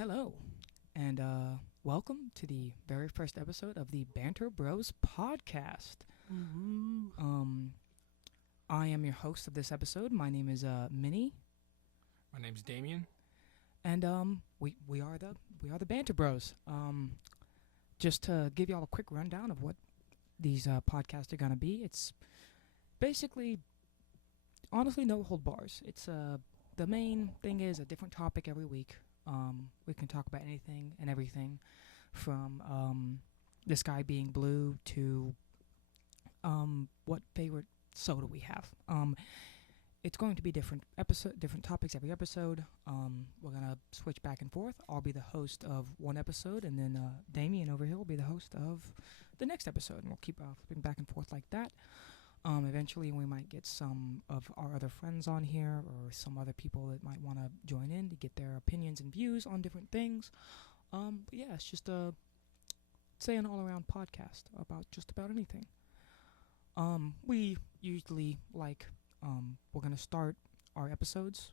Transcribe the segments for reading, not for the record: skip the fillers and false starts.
Hello, and welcome to the very first episode of the Banter Bros podcast. Ooh. I am your host of this episode. My name is Minnie, My name's Damien. and we are the Banter Bros. Just to give you all a quick rundown of what these podcasts are gonna be. It's basically, honestly, no hold bars. It's the main thing is a different topic every week. We can talk about anything and everything, from the sky being blue to what favorite soda we have. It's going to be different topics every episode. We're gonna switch back and forth. I'll be the host of one episode, and then Damien over here will be the host of the next episode, and we'll keep flipping back and forth like that. Eventually, we might get some of our other friends on here, or some other people that might want to join in to get their opinions and views on different things. But yeah, it's just say an all-around podcast about just about anything. We usually we're gonna start our episodes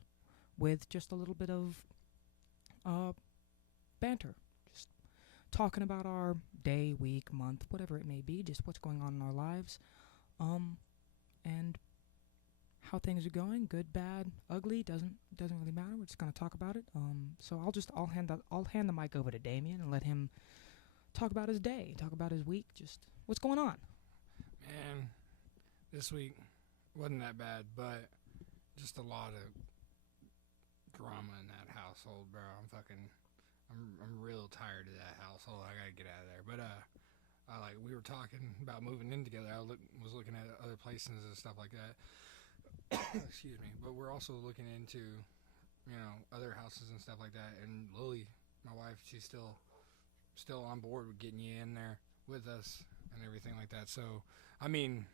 with just a little bit of banter, just talking about our day, week, month, whatever it may be, just what's going on in our lives, and how things are going, good, bad, ugly, doesn't really matter. We're just gonna talk about it. So I'll hand the mic over to Damien and let him talk about his day, talk about his week, just what's going on. Man, this week wasn't that bad, but just a lot of drama in that household, bro. I'm real tired of that household. I gotta get out of there. But we were talking about moving in together. I was looking at other places and stuff like that. Excuse me. But we're also looking into, other houses and stuff like that. And Lily, my wife, she's still on board with getting you in there with us and everything like that. So, I mean,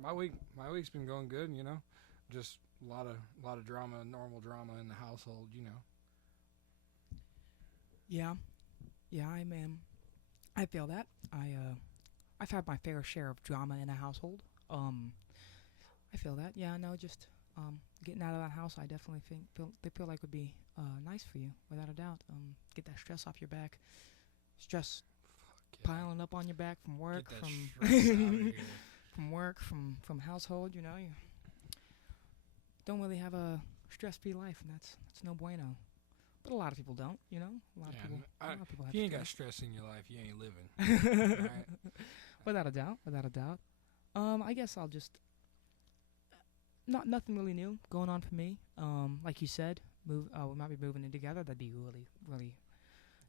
my week's been going good. Just a lot of drama, normal drama in the household. Yeah, I feel that. I've had my fair share of drama in a household. I feel that. Yeah, no, just getting out of that house, I definitely feel like would be nice for you, without a doubt. Get that stress off your back. Stress piling up on your back from work, from household. You don't really have a stress-free life, and that's no bueno. But a lot of people don't, A lot of people have if you ain't got stress in your life, you ain't living. Right? Without a doubt. I guess I'll just nothing really new going on for me. Like you said, we might be moving in together. That'd be really, really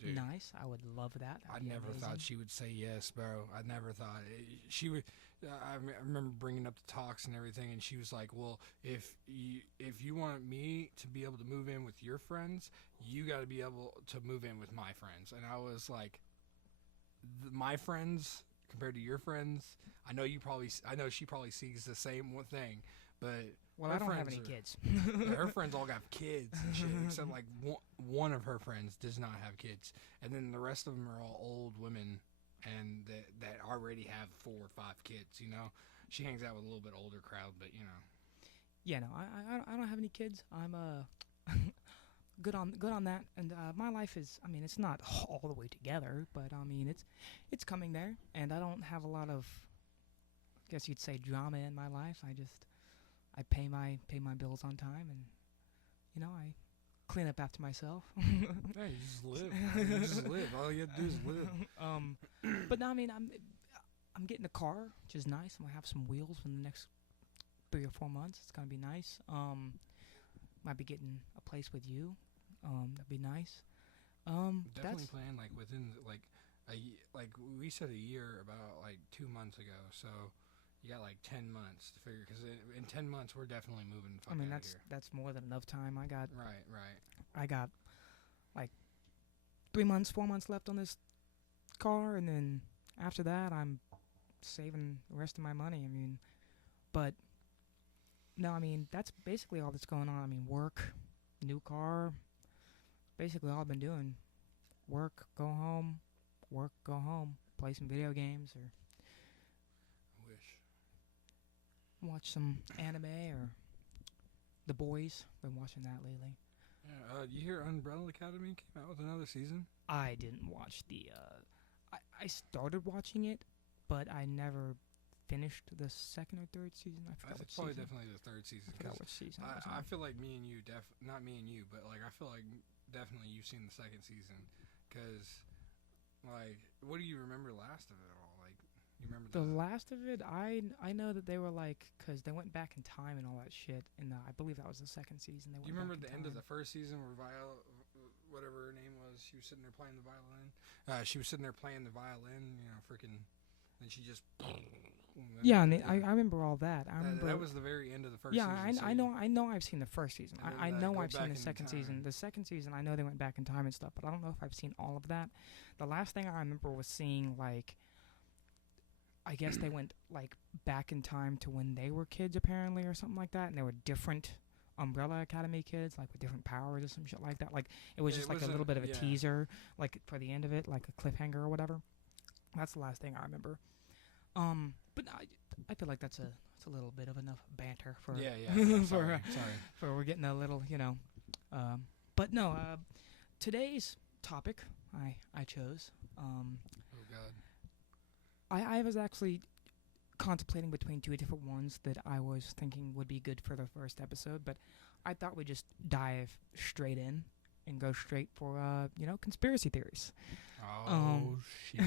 nice. I would love that. I never thought she would say yes, bro. I never thought she would. I remember bringing up the talks and everything, and she was like, "Well, if you want me to be able to move in with your friends, you got to be able to move in with my friends." And I was like, "My friends compared to your friends, I know she probably sees the same one thing, but." Well, I don't have any kids. Her friends all got kids and shit, except like one of her friends does not have kids, and then the rest of them are all old women, and that already have 4 or 5 kids. She hangs out with a little bit older crowd, but Yeah, no, I don't have any kids. I'm good on that, and my life is. I mean, it's not all the way together, but I mean, it's coming there, and I don't have a lot of, I guess you'd say, drama in my life. I pay my bills on time, and I clean up after myself. Yeah, you just live. You just live. All you have to do is live. But now, I mean, I'm getting a car, which is nice. I'm gonna have some wheels in the next 3 or 4 months. It's gonna be nice. Might be getting a place with you. That'd be nice. Definitely plan within we said a year about 2 months ago. So. You got 10 months to figure, because in 10 months we're definitely moving the fuck out of here. That's more than enough time. I got Right. I got 3 months, 4 months left on this car, and then after that I'm saving the rest of my money. I mean, but no, I mean, that's basically all that's going on. I mean, work, new car, basically all I've been doing. Work, go home, play some video games, or watch some anime or The Boys. Been watching that lately. Yeah, you hear Umbrella Academy came out with another season? I didn't watch the. I started watching it, but I never finished the second or third season. I forgot which Probably season. definitely the third season. I forgot which season. it was I on. feel like me and you, not me and you, but like I feel like definitely you've seen the second season, because like what do you remember last of it all? Like you remember The last of it, I know that they were like, because they went back in time and all that shit. And I believe that was the second season. They went you remember back the in end of time. the first season where whatever her name was, she was sitting there playing the violin. She was sitting there playing the violin, freaking. Then she just. Yeah, and I remember all that. I remember that was the very end of the first yeah, season. I know I've seen the first season. And I then, know go I've seen back the in second season. time. The second season, I know they went back in time and stuff, but I don't know if I've seen all of that. The last thing I remember was seeing, like, I guess they went, like, back in time to when they were kids, apparently, or something like that, and they were different Umbrella Academy kids, like, with different powers or some shit like that. Like, it was just, like, a little bit of a teaser, like, for the end of it, like a cliffhanger or whatever. That's the last thing I remember. But I feel like that's a little bit of enough banter for sorry. for we're getting a little, but no, today's topic I chose. Oh God. I was actually contemplating between two different ones that I was thinking would be good for the first episode, but I thought we'd just dive straight in and go straight for conspiracy theories. Oh shit.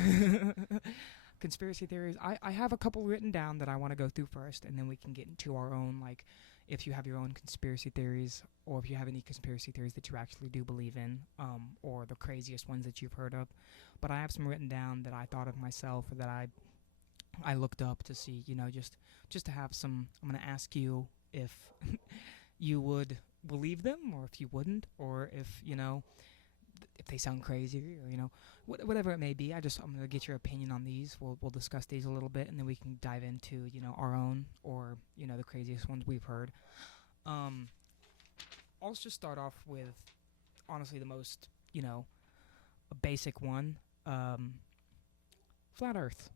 Conspiracy theories. I have a couple written down that I want to go through first, and then we can get into our own, like, if you have your own conspiracy theories, or if you have any conspiracy theories that you actually do believe in, or the craziest ones that you've heard of. But I have some written down that I thought of myself, or that I looked up to see, just to have some. I'm going to ask you if you would believe them, or if you wouldn't, or if, if they sound crazy, or whatever it may be. I'm gonna get your opinion on these. We'll discuss these a little bit, and then we can dive into our own, or the craziest ones we've heard. I'll just start off with, honestly, the most a basic one. Flat Earth.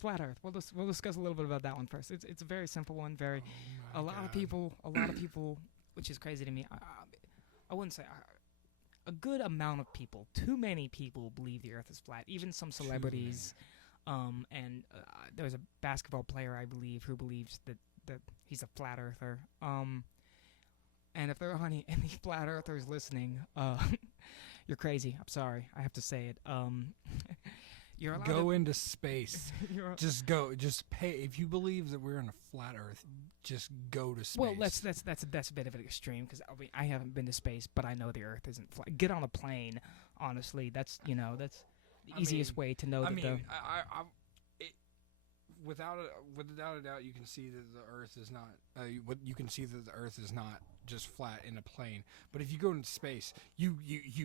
Flat Earth. We'll discuss a little bit about that one first. It's a very simple one. A lot of people, which is crazy to me. I wouldn't say. A good amount of people, too many people, believe the Earth is flat. Even some celebrities, and there's a basketball player, I believe, who believes that he's a flat earther. And if there are any flat earthers listening, you're crazy. I'm sorry, I have to say it. You're allowed go to into space. Just go. Just pay. If you believe that we're on a flat Earth, just go to space. Well, that's a bit of an extreme, because I haven't been to space, but I know the Earth isn't flat. Get on a plane. Honestly, that's the easiest way to know. Without a doubt, you can see that the Earth is not. You can see that the Earth is not just flat in a plane. But if you go into space, you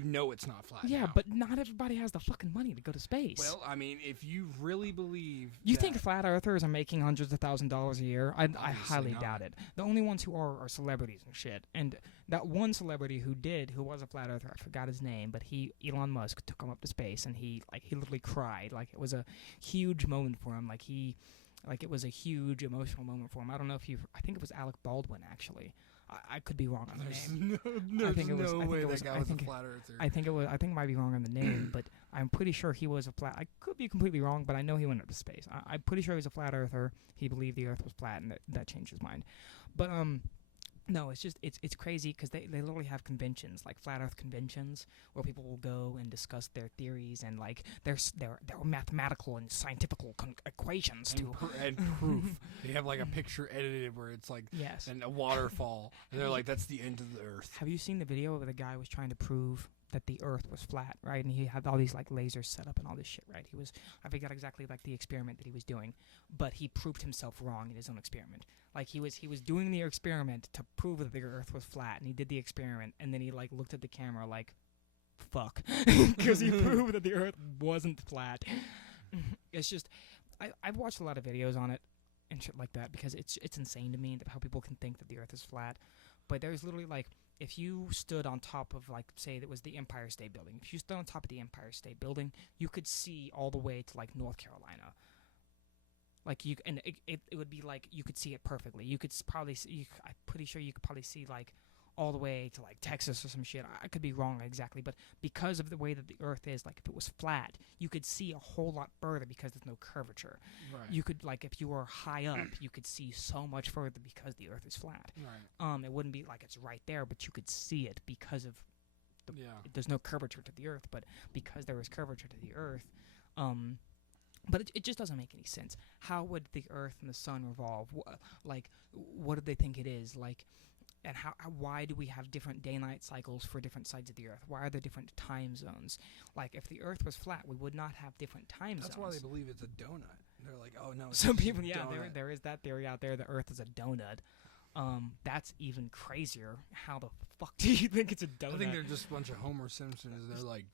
know it's not flat. Yeah, now. but not everybody has the fucking money to go to space. Well, I mean, if you really believe, you think flat earthers are making hundreds of $1,000s a year? I highly doubt it. The only ones who are celebrities and shit. And that one celebrity who was a flat earther, I forgot his name, but Elon Musk took him up to space, and he literally cried. Like, it was a huge moment for him. It was a huge emotional moment for him. I don't know if I think it was Alec Baldwin, actually. I could be wrong on the name. There's no way that guy was a flat earther. I think I might be wrong on the name, but I'm pretty sure he was a flat. I could be completely wrong, but I know he went up to space. I'm pretty sure he was a flat earther. He believed the Earth was flat, and that changed his mind. But no, it's just it's crazy, because they literally have conventions, like flat Earth conventions, where people will go and discuss their theories and, like, their mathematical and scientific equations and proof. They have, like, a picture edited where it's like and a waterfall, and they're like, that's the end of the Earth. Have you seen the video where the guy was trying to prove that the Earth was flat, right? And he had all these, like, lasers set up and all this shit, right? I forgot exactly, like, the experiment that he was doing, but he proved himself wrong in his own experiment. Like, he was doing the experiment to prove that the Earth was flat, and he did the experiment, and then he, like, looked at the camera like, fuck, because he proved that the Earth wasn't flat. It's just, I've watched a lot of videos on it and shit like that, because it's insane to me how people can think that the Earth is flat. But there's literally, like, if you stood on top of, like, say that was the Empire State Building, if you stood on top of the Empire State Building, you could see all the way to, like, North Carolina. Like, it would be like you could see it perfectly. You could probably see, I'm pretty sure you could probably see, like, all the way to like Texas or some shit. I could be wrong exactly, but because of the way that the Earth is, like if it was flat, you could see a whole lot further because there's no curvature. Right. You could like if you were high up, you could see so much further because the Earth is flat. Right. It wouldn't be like it's right there, but you could see it because of Yeah. there's no curvature to the Earth, but because there is curvature to the Earth, but it just doesn't make any sense. How would the Earth and the Sun revolve? Like, what do they think it is? Like, and why do we have different day-night cycles for different sides of the Earth? Why are there different time zones? Like, if the Earth was flat, we would not have different time zones. That's why they believe it's a donut. They're like, oh no. It's Some just a people, yeah, donut. there is that theory out there. The Earth is a donut. That's even crazier. How the fuck do you think it's a donut? I think they're just a bunch of Homer Simpsons. They're like,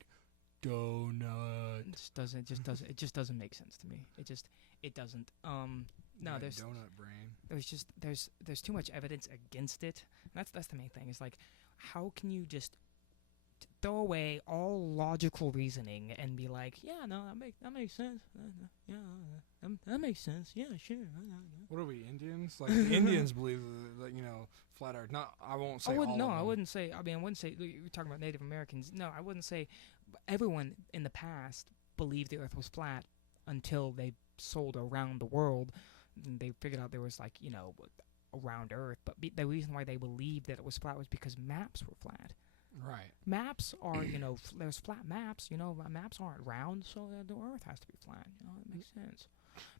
donut. It just doesn't make sense to me. It doesn't. No, My there's donut brain. there's too much evidence against it. That's the main thing. It's like, how can you just throw away all logical reasoning and be like, yeah, no, that makes sense. Yeah, that makes sense. Yeah, sure. What are we, Indians? Like the Indians believe that flat Earth. Not, I won't say. I wouldn't. all No, of I them. wouldn't say. I mean, I wouldn't say. You're talking about Native Americans. No, I wouldn't say. Everyone in the past believed the Earth was flat until they sold around the world. And they figured out there was like around Earth. But the reason why they believed that it was flat was because maps were flat. Right. Maps are there's flat maps. Maps aren't round, so the Earth has to be flat. It makes sense.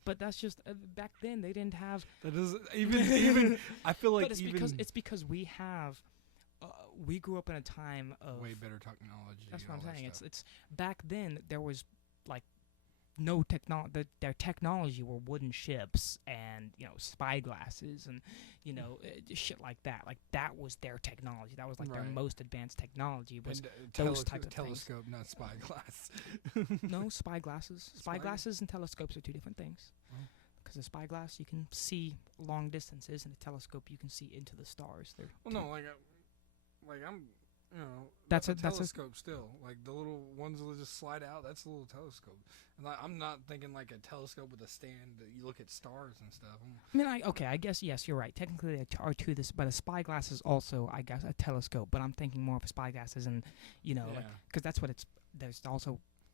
But that's just back then they didn't have. That doesn't even. I feel like But it's because we have. We grew up in a time of way better technology. That's what all I'm that saying. stuff. It's back then there was like no technology. Their technology were wooden ships and spy glasses and shit like that. Like that was their technology. That was like their Right. most advanced technology. Was And, those types of things. telescope, not spyglass. no spy glasses. Spy Spy- glasses and telescopes are two different things. Oh. Because a spyglass you can see long distances, and a telescope you can see into the stars. They're Well, two- no, like I'm, That's a a- that's a- telescope still. Like the little ones that just slide out. That's a little telescope. And I'm not thinking like a telescope with a stand that you look at stars and stuff. I mean, I guess yes, you're right. Technically, they are two this, but a spyglass is also, I guess, a telescope. But I'm thinking more of a spyglass as in, because that's what it's.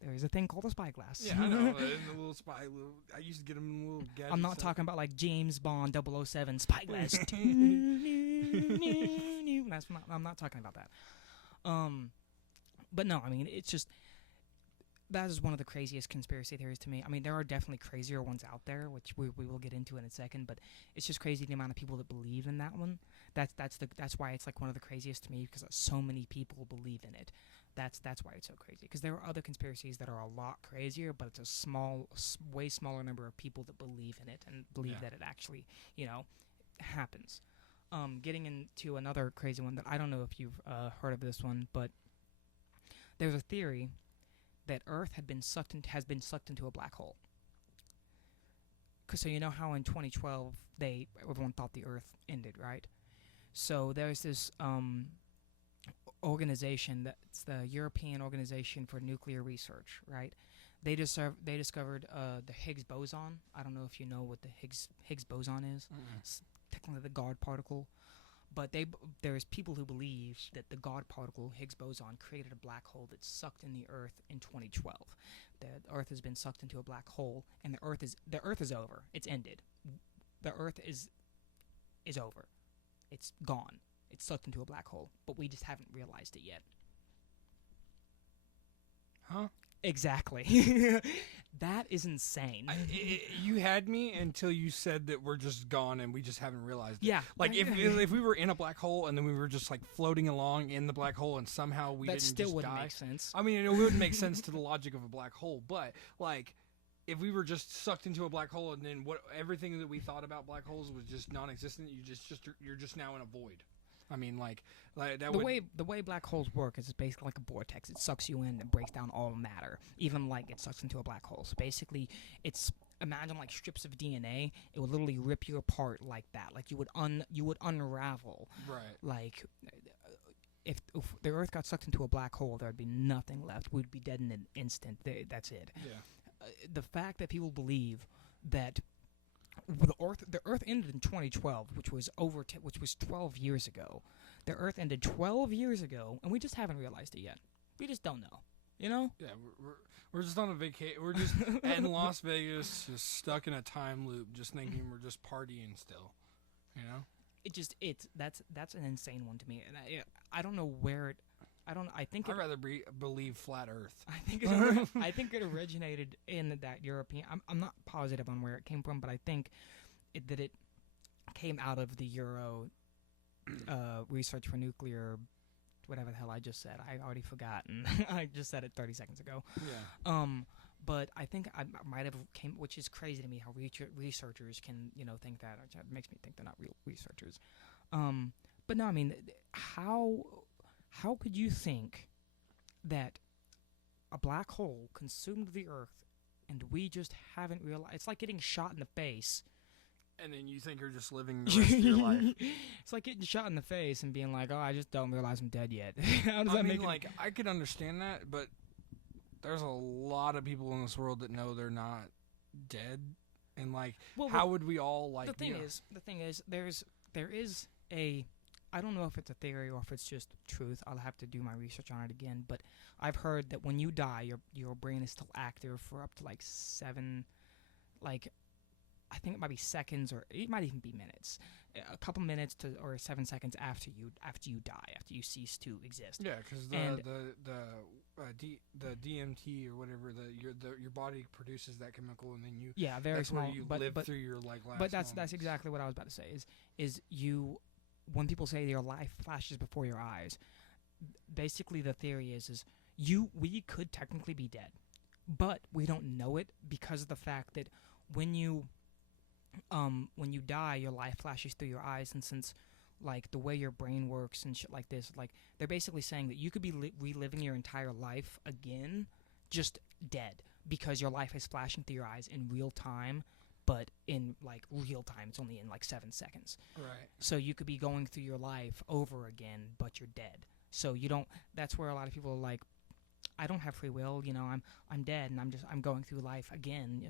There's a thing called a spyglass. Yeah, I know. And the little spy, I used to get them in little gadgets. I'm not talking about like James Bond 007 spyglass. I'm not talking about that. But no, I mean, it's just that is one of the craziest conspiracy theories to me. I mean, there are definitely crazier ones out there, which we will get into in a second. But it's just crazy the amount of people that believe in that one. That's why it's like one of the craziest to me, because so many people believe in it. That's why it's so crazy. Because there are other conspiracies that are a lot crazier, but it's a way smaller number of people that believe in it and believe that it actually happens. Getting into another crazy one that I don't know if you've heard of this one, but there's a theory that Earth has been sucked into a black hole. So you know how in 2012 everyone thought the Earth ended, right? So there's this organization that's the European Organization for Nuclear Research, right? They discovered the Higgs boson. I don't know if you know what the Higgs boson is. It's technically the God particle. But there's people who believe that the God particle, Higgs boson, created a black hole that sucked in the Earth in 2012. The Earth has been sucked into a black hole, and the Earth is over. It's ended. The Earth is over. It's gone. It's sucked into a black hole, but we just haven't realized it yet. Huh? Exactly. That is insane. You had me until you said that we're just gone and we just haven't realized it. Yeah. Like if we were in a black hole and then we were just like floating along in the black hole and somehow we that didn't still just wouldn't die. make sense. I mean, it wouldn't make sense to the logic of a black hole, but like if we were just sucked into a black hole and then everything that we thought about black holes was just non-existent, you're just now in a void. I mean, like that. The way black holes work is it's basically like a vortex. It sucks you in and breaks down all matter, even like it sucks into a black hole. So basically, imagine like strips of DNA. It would literally rip you apart like that. Like you would unravel. Right. Like if the Earth got sucked into a black hole, there would be nothing left. We'd be dead in an instant. That's it. Yeah. The fact that people believe that the Earth ended in 2012, which was 12 years ago. The Earth ended 12 years ago, and we just haven't realized it yet. We just don't know. You know? Yeah, we're just on a vacation. We're just in Las Vegas, just stuck in a time loop, just thinking we're just partying still. You know? That's an insane one to me, and I don't know where it. I think I'd rather believe flat Earth. I think it originated in that European. I'm not positive on where it came from, but I think that it came out of the Euro research for nuclear, whatever the hell I just said. I already forgot, and I just said it 30 seconds ago. Yeah. But I think I might have came, which is crazy to me how researchers can think that. Which makes me think they're not real researchers. But no, I mean, how could you think that a black hole consumed the Earth and we just haven't realized? It's like getting shot in the face. And then you think you're just living the rest of your life. It's like getting shot in the face and being like, oh, I just don't realize I'm dead yet. How does I that mean, make like, I could understand that, but there's a lot of people in this world that know they're not dead. And, like, how would we all, like... The thing is, there is a... I don't know if it's a theory or if it's just truth. I'll have to do my research on it again. But I've heard that when you die, your brain is still active for up to, like, 7... Like... I think it might be seconds, or it might even be minutes. A couple minutes or 7 seconds after you die, after you cease to exist. Yeah, because the DMT or whatever, your body produces that chemical, and then you very small. Where you live through your last. But that's exactly what I was about to say. Is you, when people say your life flashes before your eyes, basically the theory is we could technically be dead, but we don't know it because of the fact that when you die, your life flashes through your eyes, and since, like, the way your brain works and shit like this, like, they're basically saying that you could be reliving your entire life again, just dead, because your life is flashing through your eyes in real time, but in, like, real time, it's only in, like, 7 seconds. Right. So you could be going through your life over again, but you're dead. So you don't, that's where a lot of people are like, I don't have free will, I'm dead, and I'm going through life again,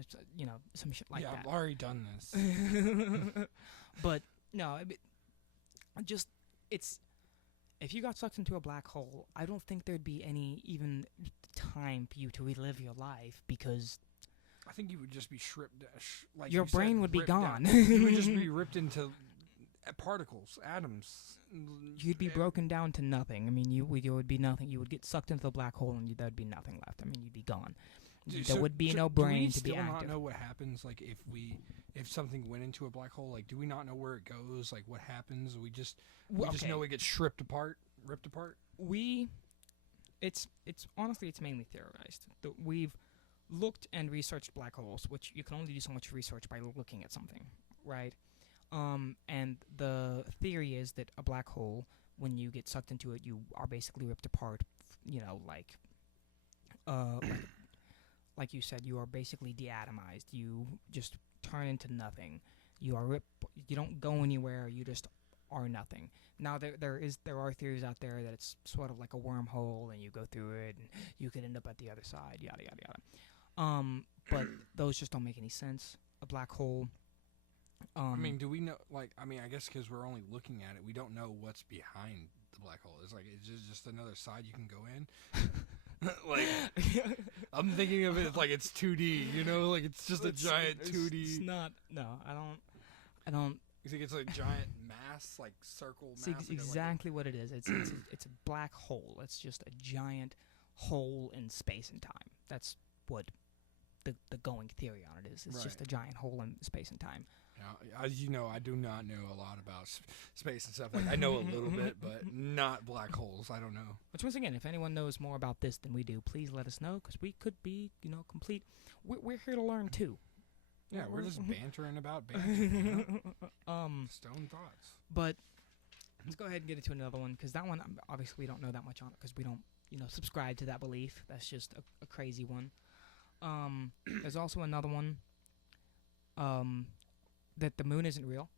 some shit like that. Yeah, I've already done this. But no, if you got sucked into a black hole, I don't think there'd be any even time for you to relive your life, because I think you would just be stripped. Like your brain would be gone. You would just be ripped into particles, atoms. You'd be broken down to nothing. I mean, you would be nothing. You would get sucked into the black hole, and there'd be nothing left. I mean, you'd be gone. There would be no brain to be active. Do we still not know what happens? Like, if something went into a black hole, like, do we not know where it goes? Like, what happens? We just know it gets ripped apart. It's honestly, it's mainly theorized. We've looked and researched black holes, which you can only do so much research by looking at something, right? And the theory is that a black hole, when you get sucked into it, you are basically ripped apart, like you said, you are basically deatomized. You just turn into nothing. You don't go anywhere. You just are nothing. Now there are theories out there that it's sort of like a wormhole, and you go through it, and you could end up at the other side. Yada yada yada. But those just don't make any sense. A black hole. I mean, do we know? Like, I mean, I guess because we're only looking at it, we don't know what's behind the black hole. It's like it's just another side you can go in. Like, I'm thinking of it like it's 2D. Like it's just a giant 2D. It's not. No, I don't. You think it's a giant mass, like circle mass? It's exactly what it is. It's a black hole. It's just a giant hole in space and time. That's what the going theory on it is. It's just a giant hole in space and time. As you know, I do not know a lot about space and stuff. Like, I know a little bit, but not black holes. I don't know. Which, once again, if anyone knows more about this than we do, please let us know, because we could be, complete. We're here to learn too. Yeah, we're just bantering about banter. Stone thoughts. But let's go ahead and get into another one, because that one, obviously, we don't know that much on it, because we don't, subscribe to that belief. That's just a crazy one. There's also another one. That the moon isn't real.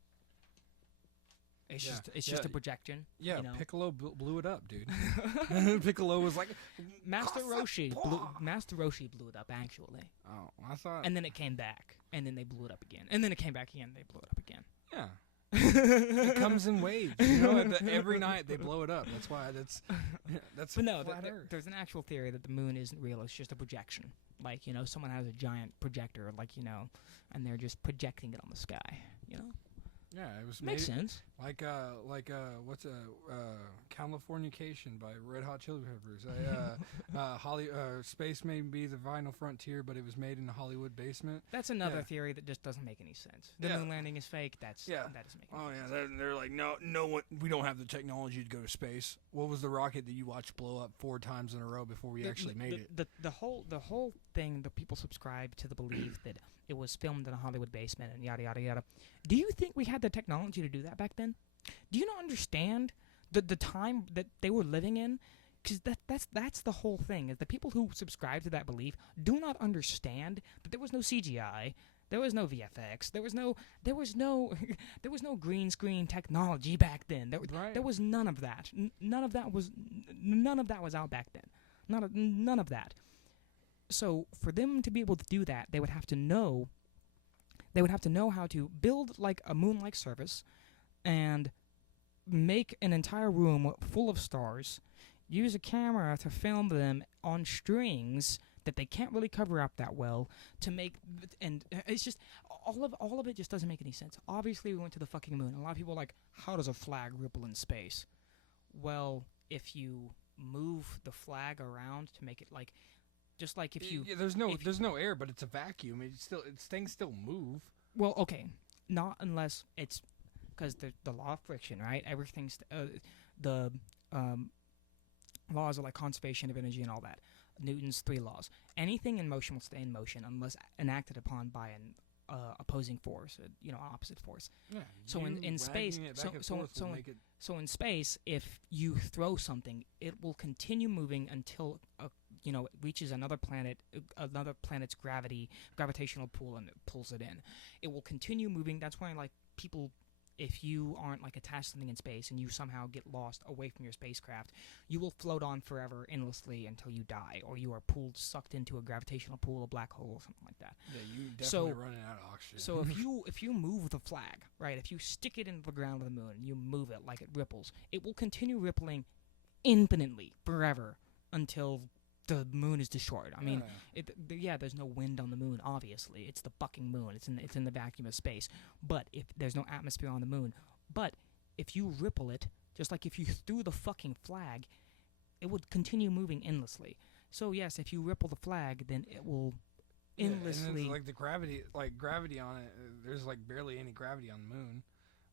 It's just a projection. Yeah, Piccolo blew it up, dude. Piccolo was like, Master Roshi blew it up, actually. Oh, I thought. And then it came back, and then they blew it up again, and then it came back again, and they blew it up again. Yeah. It comes in waves. Every night they blow it up. That's why that's But no, flat Earth. there's an actual theory that the moon isn't real. It's just a projection. Like, someone has a giant projector, like, and they're just projecting it on the sky, Yeah, it was Makes made, sense. like what's Californication by Red Hot Chili Peppers. Space may be the final frontier, but it was made in a Hollywood basement. That's another theory that just doesn't make any sense. The moon landing is fake. That doesn't make any sense. They're like, no one. We don't have the technology to go to space. What was the rocket that you watched blow up 4 times in a row before we actually made it? The whole thing that people subscribe to the belief that it was filmed in a Hollywood basement and yada yada yada. Do you think we had the technology to do that back then? Do you not understand the time that they were living in? Because that's the whole thing. Is the people who subscribe to that belief do not understand that there was no CGI, there was no VFX, there was no there was no green screen technology back then. There was none of that. None of that was out back then. None of that. So for them to be able to do that, they would have to know how to build like a moon-like surface and make an entire room full of stars, use a camera to film them on strings that they can't really cover up that well to make, and it's just all of it just doesn't make any sense. Obviously, we went to the fucking moon. A lot of people are like, how does a flag ripple in space? Well, if you move the flag around to make it like, just like if you... Yeah, there's no air, but it's a vacuum. Things still move. Well, okay. Not unless it's... Because the law of friction, right? Everything's... the laws of like conservation of energy and all that. Newton's 3 laws. Anything in motion will stay in motion unless enacted upon by an opposing force, opposite force. Yeah, so in space, so in space, if you throw something, it will continue moving until it reaches another planet's gravitational pull, and it pulls it in. It will continue moving. That's why like people, if you aren't like attached to something in space and you somehow get lost away from your spacecraft, you will float on forever endlessly until you die, or you are sucked into a gravitational pool, a black hole, or something like that. Yeah, you definitely running out of oxygen. So if you move the flag, right, if you stick it into the ground of the moon and you move it like it ripples, it will continue rippling infinitely forever until the moon is destroyed. I mean, there's no wind on the moon, obviously. It's the fucking moon. It's in the vacuum of space. But if there's no atmosphere on the moon, but if you ripple it, just like if you threw the fucking flag, it would continue moving endlessly. So yes, if you ripple the flag, then it will endlessly... and like the gravity on it, there's like barely any gravity on the moon.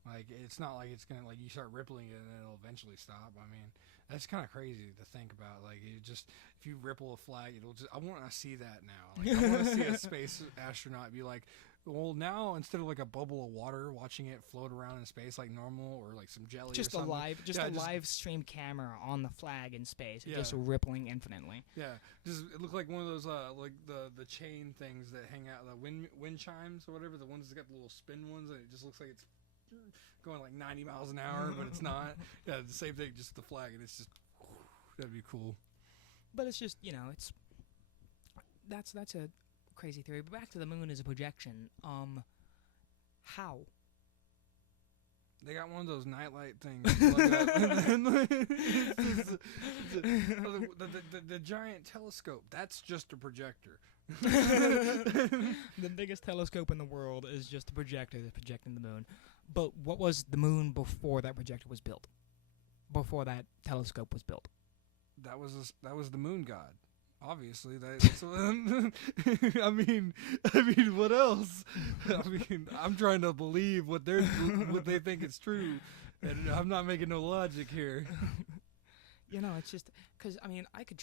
Like, it's not like it's gonna, like, you start rippling it and then it'll eventually stop. I mean, that's kind of crazy to think about. Like, if you ripple a flag, I want to see that now. Like, I want to see a space astronaut be like, well, now instead of like a bubble of water, watching it float around in space like normal, or like some jelly, just or something. Live stream camera on the flag in space, just rippling infinitely. Yeah, it looked like one of those like the chain things that hang out, the wind chimes or whatever, the ones that got the little spin ones, and it just looks like it's going like 90 miles an hour, but it's not. Yeah, the same thing, just the flag, and it's just, that'd be cool. But it's just, that's a crazy theory. But back to the moon as a projection. How? They got one of those nightlight things. Plug up. The giant telescope. That's just a projector. The biggest telescope in the world is just a projector that's projecting the moon. But what was the moon before that projector was built? Before that telescope was built? That was the moon god. Obviously, that's I mean, what else? I mean, I'm trying to believe what they think is true, and I'm not making no logic here. It's just because I could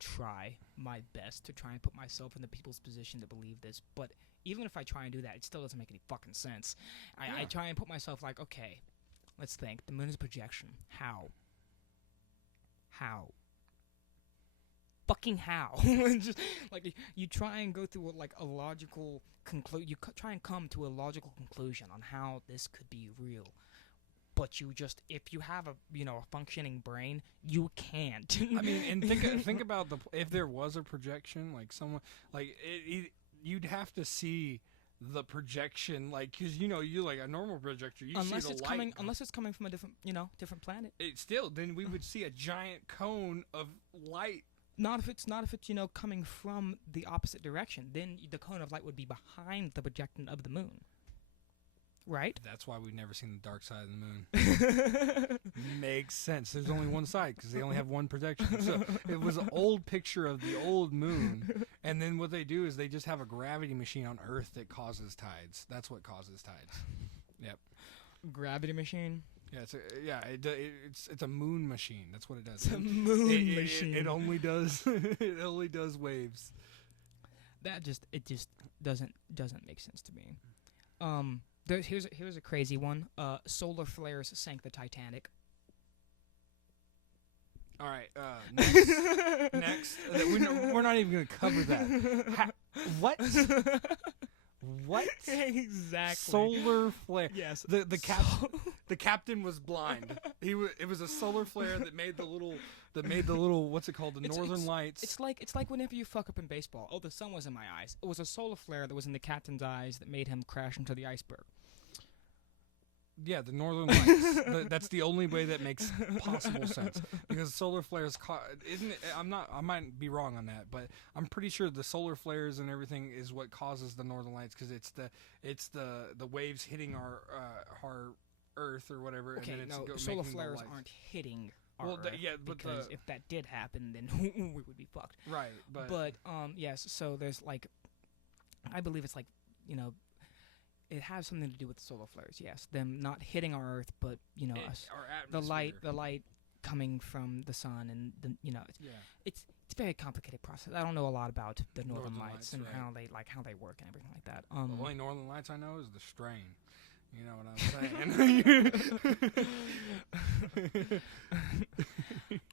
try my best to try and put myself in the people's position to believe this, but even if I try and do that, it still doesn't make any fucking sense. I try and put myself like, okay, let's think. The moon is a projection. How? Fucking how? Just like you try and go through like a logical try and come to a logical conclusion on how this could be real. But if you have a functioning brain, you can't. I mean, and think about if there was a projection, like someone like you'd have to see the projection, like, because you like a normal projector, you unless see the it's light. coming from a different planet. It still, then we would see a giant cone of light. Not if it's coming from the opposite direction. Then the cone of light would be behind the projection of the moon. Right? That's why we've never seen the dark side of the moon. Makes sense. There's only one side because they only have one projection. So it was an old picture of the old moon, and then what they do is they just have a gravity machine on Earth that causes tides. That's what causes tides. Yep. Gravity machine. Yeah, it's a moon machine. That's what it does. It's a moon machine. It only does it only does waves. That just doesn't make sense to me. Here's a crazy one. Solar flares sank the Titanic. All right. Next. We're not even going to cover that. What? What? Exactly. Solar flare. Yes. The captain was blind. It was a solar flare that made the little what's it called? The northern lights. It's like whenever you fuck up in baseball. Oh, the sun was in my eyes. It was a solar flare that was in the captain's eyes that made him crash into the iceberg. Yeah, the northern lights. That's the only way that makes possible sense, because solar flares isn't it, I might be wrong on that, but I'm pretty sure the solar flares and everything is what causes the northern lights, because it's the waves hitting our Earth or whatever. Okay, and then it's solar flares aren't hitting our Earth, because if that did happen, then we would be fucked. Right, but yes. So there's like, I believe it's like, it has something to do with the solar flares. Yes, them not hitting our Earth, but us, our the light coming from the sun, and it's a very complicated process. I don't know a lot about the northern lights and right. how they work and everything like that. The only northern lights I know is the strain. You know what I'm saying?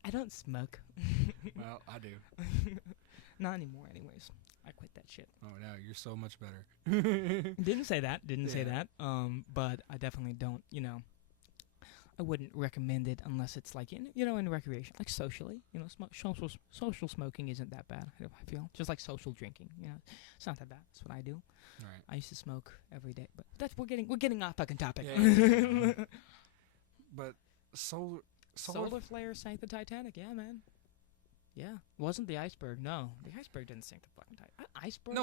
I don't smoke. Well, I do. Not anymore, anyways. I quit that shit. Oh no, you're so much better. Didn't say that. But I definitely don't. I wouldn't recommend it unless it's like in recreation, like socially. Social smoking isn't that bad. I feel just like social drinking. It's not that bad. That's what I do. Right. I used to smoke every day, but we're getting off fucking topic. Yeah. But solar flare sank the Titanic. Yeah, man. Yeah, wasn't the iceberg? No, the iceberg didn't sink the fucking iceberg.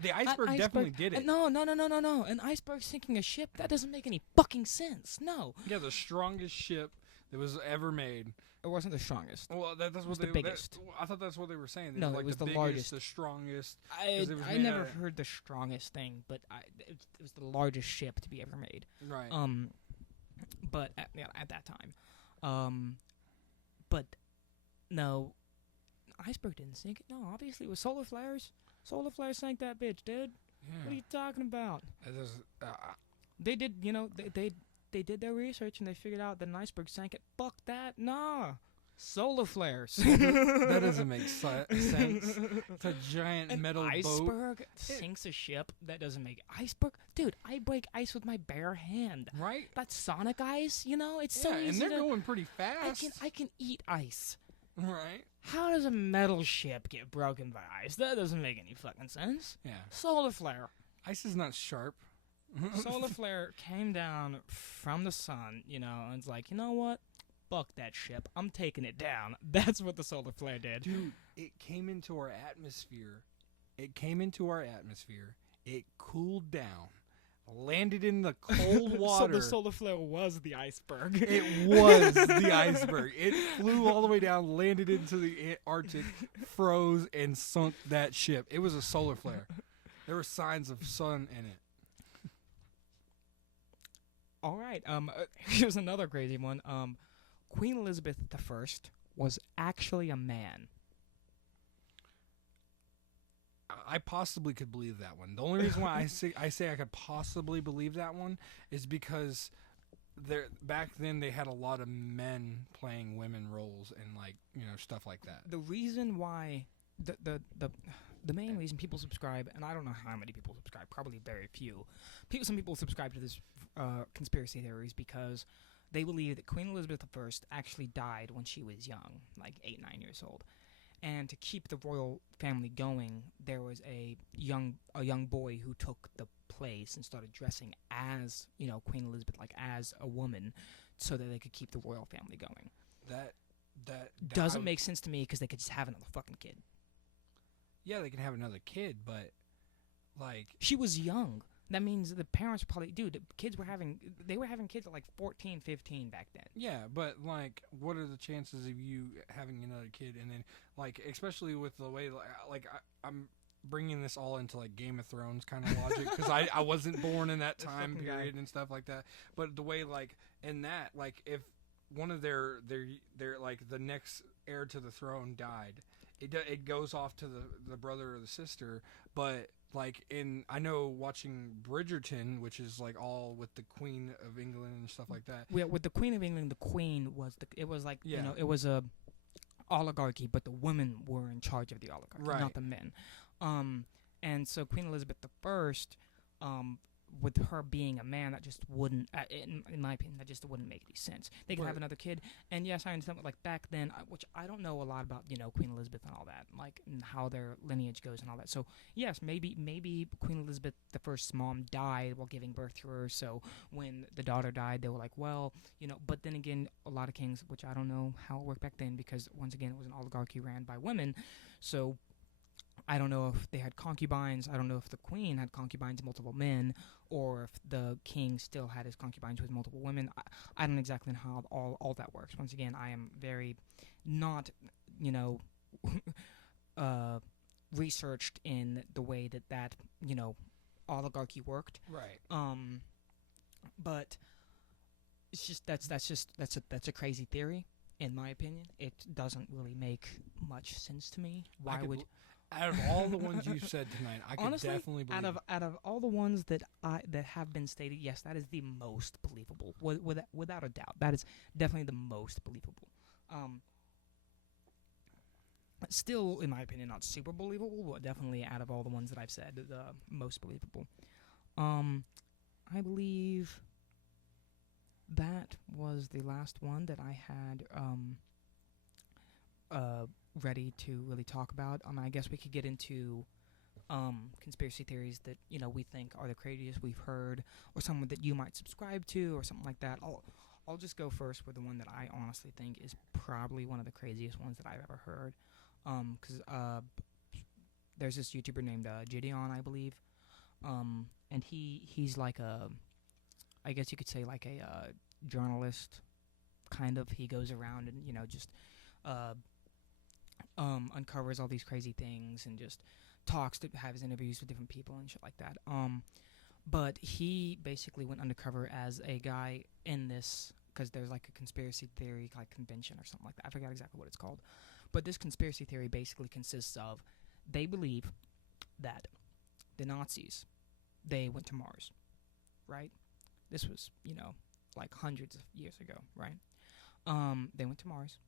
The iceberg definitely did it. No. An iceberg sinking a ship, that doesn't make any fucking sense. No. Yeah, the strongest ship that was ever made. It wasn't the strongest. Well, that's what the biggest. I thought that's what they were saying. No, like it was the biggest, largest, the strongest. I never heard the strongest thing, but it was the largest ship to be ever made. Right. But at that time, but. No, iceberg didn't sink it. No, obviously it was solar flares. Solar flares sank that bitch, dude. Yeah. What are you talking about? They did, they did their research and they figured out that an iceberg sank it. Fuck that, nah. Solar flares. That doesn't make sense. It's a giant metal iceberg boat. sinks a ship. That doesn't make iceberg. Dude, I break ice with my bare hand. Right. That's Sonic ice. It's so easy. And they're going pretty fast. I can eat ice. Right. How does a metal ship get broken by ice? That doesn't make any fucking sense. Yeah. Solar flare. Ice is not sharp. Solar flare came down from the sun, and it's like, you know what? Fuck that ship. I'm taking it down. That's what the solar flare did. Dude, it came into our atmosphere. It cooled down. Landed in the cold water. So the solar flare was the iceberg. It was the iceberg. It flew all the way down, landed into the Arctic, froze, and sunk that ship. It was a solar flare. There were signs of sun in it. All right. Here's another crazy one. Queen Elizabeth I was actually a man. I possibly could believe that one. The only reason why I say I could possibly believe that one is because back then they had a lot of men playing women roles and stuff like that. The reason why the main reason people subscribe, and I don't know how many people subscribe, probably very few. Some people subscribe to this conspiracy theories because they believe that Queen Elizabeth I actually died when she was young, like 8-9 years old. And to keep the royal family going, there was a young boy who took the place and started dressing as, Queen Elizabeth, like as a woman, so that they could keep the royal family going. That Doesn't make sense to me because they could just have another fucking kid. Yeah, they can have another kid, but like she was young. That means the parents probably, dude, kids were having kids at like 14, 15 back then. Yeah, but like, what are the chances of you having another kid, and then like, especially with the way I'm bringing this all into like Game of Thrones kind of logic because I wasn't born in that time period and stuff like that. But the way like in that, like, if one of their like the next heir to the throne died, it goes off to the brother or the sister. But like I know watching Bridgerton, which is like all with the Queen of England and stuff like that. Yeah, with the Queen of England, the Queen was it was like it was a oligarchy, but the women were in charge of the oligarchy, not the men. And so Queen Elizabeth I, with her being a man, that just wouldn't, in my opinion, that just wouldn't make any sense. They could have another kid, and yes, I understand. Like back then, which I don't know a lot about, Queen Elizabeth and all that, like and how their lineage goes and all that. So yes, maybe Queen Elizabeth I's mom died while giving birth to her. So when the daughter died, they were like, well, But then again, a lot of kings, which I don't know how it worked back then, because once again, it was an oligarchy ran by women. So I don't know if they had concubines. I don't know if the queen had concubines, multiple men, or if the king still had his concubines with multiple women. I don't exactly know how all that works. Once again, I am very not, researched in the way that oligarchy worked. Right. But it's just that's a crazy theory. In my opinion, it doesn't really make much sense to me. Why would out of all the ones you've said tonight, I could honestly, definitely believe out of all the ones that have been stated, yes, that is the most believable, without a doubt. That is definitely the most believable. Still, in my opinion, not super believable, but definitely out of all the ones that I've said, the most believable. I believe that was the last one that I had ready to really talk about. I guess we could get into conspiracy theories that we think are the craziest we've heard, or someone that you might subscribe to, or something like that. I'll just go first with the one that I honestly think is probably one of the craziest ones that I've ever heard. Because there's this YouTuber named Gideon, I believe, and he's like I guess you could say like a journalist, kind of. He goes around and just uncovers all these crazy things and just has interviews with different people and shit like that. But he basically went undercover as a guy in this, because there's like a conspiracy theory like convention or something like that. I forgot exactly what it's called. But this conspiracy theory basically consists of, they believe that the Nazis, they went to Mars, right? This was, like hundreds of years ago, right? They went to Mars,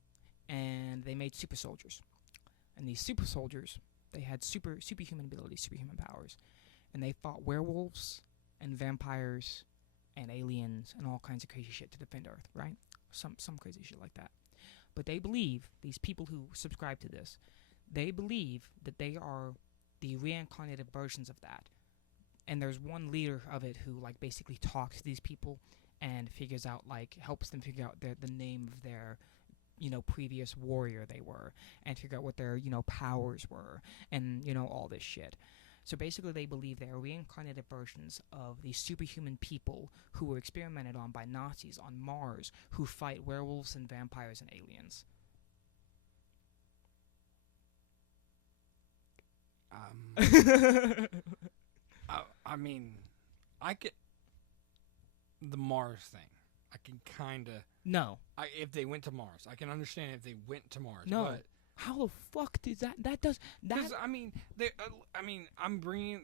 and they made super soldiers. And these super soldiers, they had superhuman abilities, superhuman powers. And they fought werewolves and vampires and aliens and all kinds of crazy shit to defend Earth, right? Some crazy shit like that. But they believe, these people who subscribe to this, they believe that they are the reincarnated versions of that. And there's one leader of it who like basically talks to these people and figures out, like, helps them figure out the name of their previous warrior they were, and figure out what their powers were, and all this shit. So basically they believe they are reincarnated versions of these superhuman people who were experimented on by Nazis on Mars, who fight werewolves and vampires and aliens. I mean, I could, the Mars thing, I can kind of... No. If they went to Mars. I can understand if they went to Mars. No. But how the fuck does that does that? I'm bringing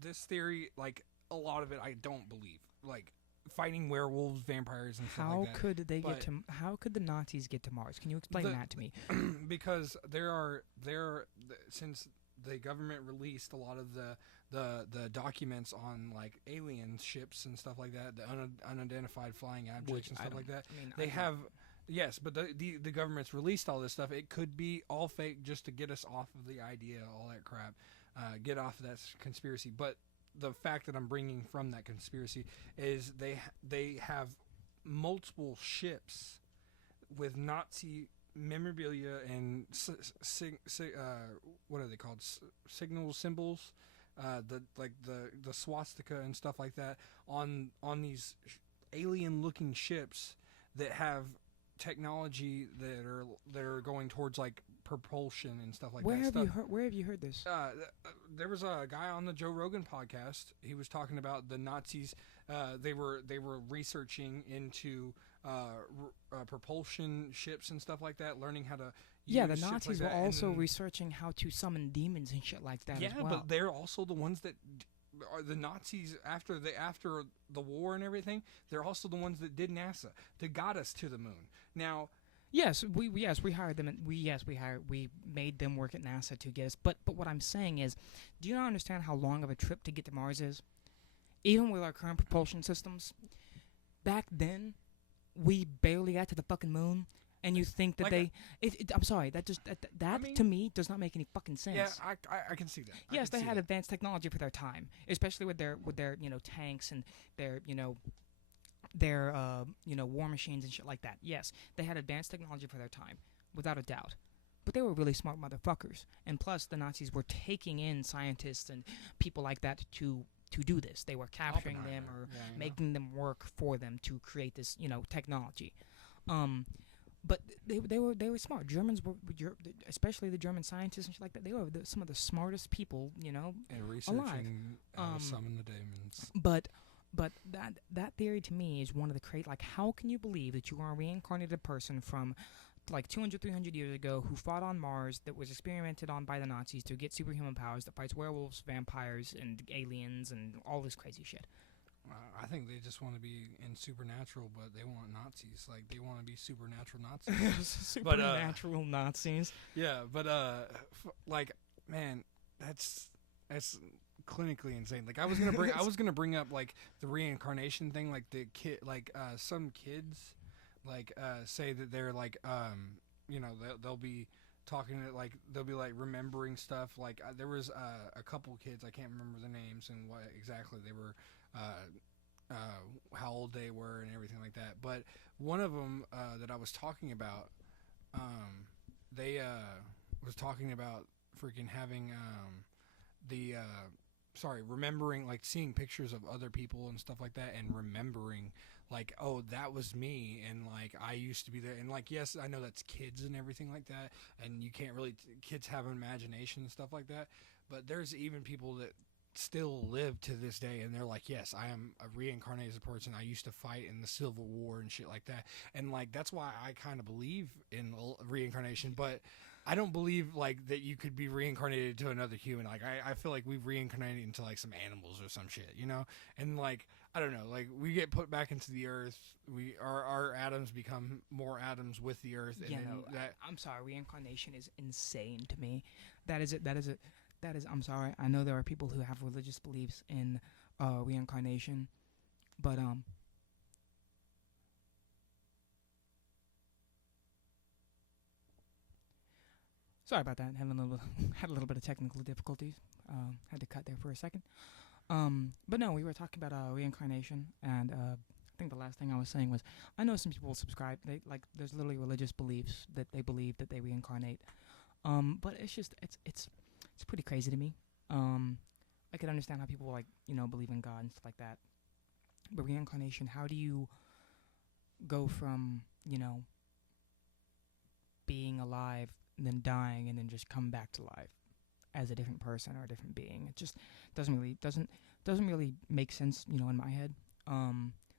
this theory, like, a lot of it I don't believe. Like, fighting werewolves, vampires, and stuff like that. How could the Nazis get to Mars? Can you explain that to me? Because since the government released a lot of the documents on like alien ships and stuff like that, the unidentified flying objects and stuff like that. Yes, but the government's released all this stuff. It could be all fake just to get us off of the idea, all that crap, get off of that conspiracy. But the fact that I'm bringing from that conspiracy is they have multiple ships with Nazi memorabilia and what are they called? Signal symbols, the swastika and stuff like that on these alien looking ships that have technology that are going towards like propulsion and stuff like Where that. have you heard? Where have you heard this? There was a guy on the Joe Rogan podcast. He was talking about the Nazis. They were researching into propulsion ships and stuff like that, learning how to. Yeah, the use ships Nazis like were that, also and then, researching how to summon demons and shit like that yeah, as well. but they're also the ones that are the Nazis after the war and everything. They're also the ones that did NASA. They got us to the moon. Now, Yes, we hired them, and we made them work at NASA to get us. But what I'm saying is, do you not understand how long of a trip to get to Mars is? Even with our current propulsion systems, back then, we barely got to the fucking moon. And you think that Like I'm sorry, that just that I mean, to me does not make any fucking sense. yeah, I can see that. Yes, they had advanced technology for their time, especially with their tanks and their war machines and shit like that. Yes, they had advanced technology for their time, without a doubt. But they were really smart motherfuckers. And plus, the Nazis were taking in scientists and people like that to do this. They were capturing them or making them work for them to create this technology. But they were smart. Germans were, especially the German scientists and shit like that. They were some of the smartest people, and researching how to summon the demons. But that theory to me is one of the like, how can you believe that you are a reincarnated person from like 200, 300 years ago who fought on Mars, that was experimented on by the Nazis to get superhuman powers, that fights werewolves, vampires, and aliens, and all this crazy shit? I think they just want to be in supernatural, but they want Nazis. Like, they want to be supernatural Nazis. Supernatural Nazis. Yeah, but like, man, that's clinically insane. Like, I was gonna bring up like the reincarnation thing. Like the kid, like some kids, like say that they're like they'll be talking to, like, they'll be like remembering stuff. Like there was a couple kids, I can't remember the names and what exactly they were. How old they were and everything like that, but one of them that I was talking about, they was talking about freaking having remembering, like, seeing pictures of other people and stuff like that, and remembering, like, oh, that was me, and like I used to be there, and like, yes, I know that's kids and everything like that, and you can't really kids have an imagination and stuff like that, but there's even people that still live to this day, and they're like, yes, I am a reincarnated person. I used to fight in the Civil War and shit like that, and like that's why I kind of believe in reincarnation, but I don't believe like that you could be reincarnated to another human. Like I feel like we've reincarnated into like some animals or some shit, and like I don't know, like we get put back into the earth, our atoms become more atoms with the earth, and I'm sorry, reincarnation is insane to me. That is I'm sorry, I know there are people who have religious beliefs in reincarnation, but sorry about that. Had a little bit of technical difficulties. Had to cut there for a second. But no, we were talking about reincarnation, and I think the last thing I was saying was, I know some people subscribe. They like, there's literally religious beliefs that they believe that they reincarnate. But it's just it's pretty crazy to me. I could understand how people believe in God and stuff like that. But reincarnation, how do you go from being alive and then dying and then just come back to life as a different person or a different being? It just doesn't really make sense, in my head.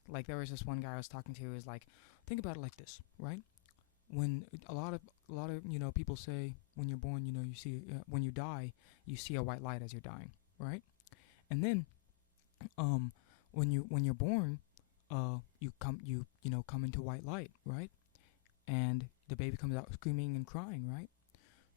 Like there was this one guy I was talking to who was like, think about it like this, right? When a lot of people say when you're born, you see when you die, you see a white light as you're dying, right? And then when you're born, you come into white light, right? And the baby comes out screaming and crying, right?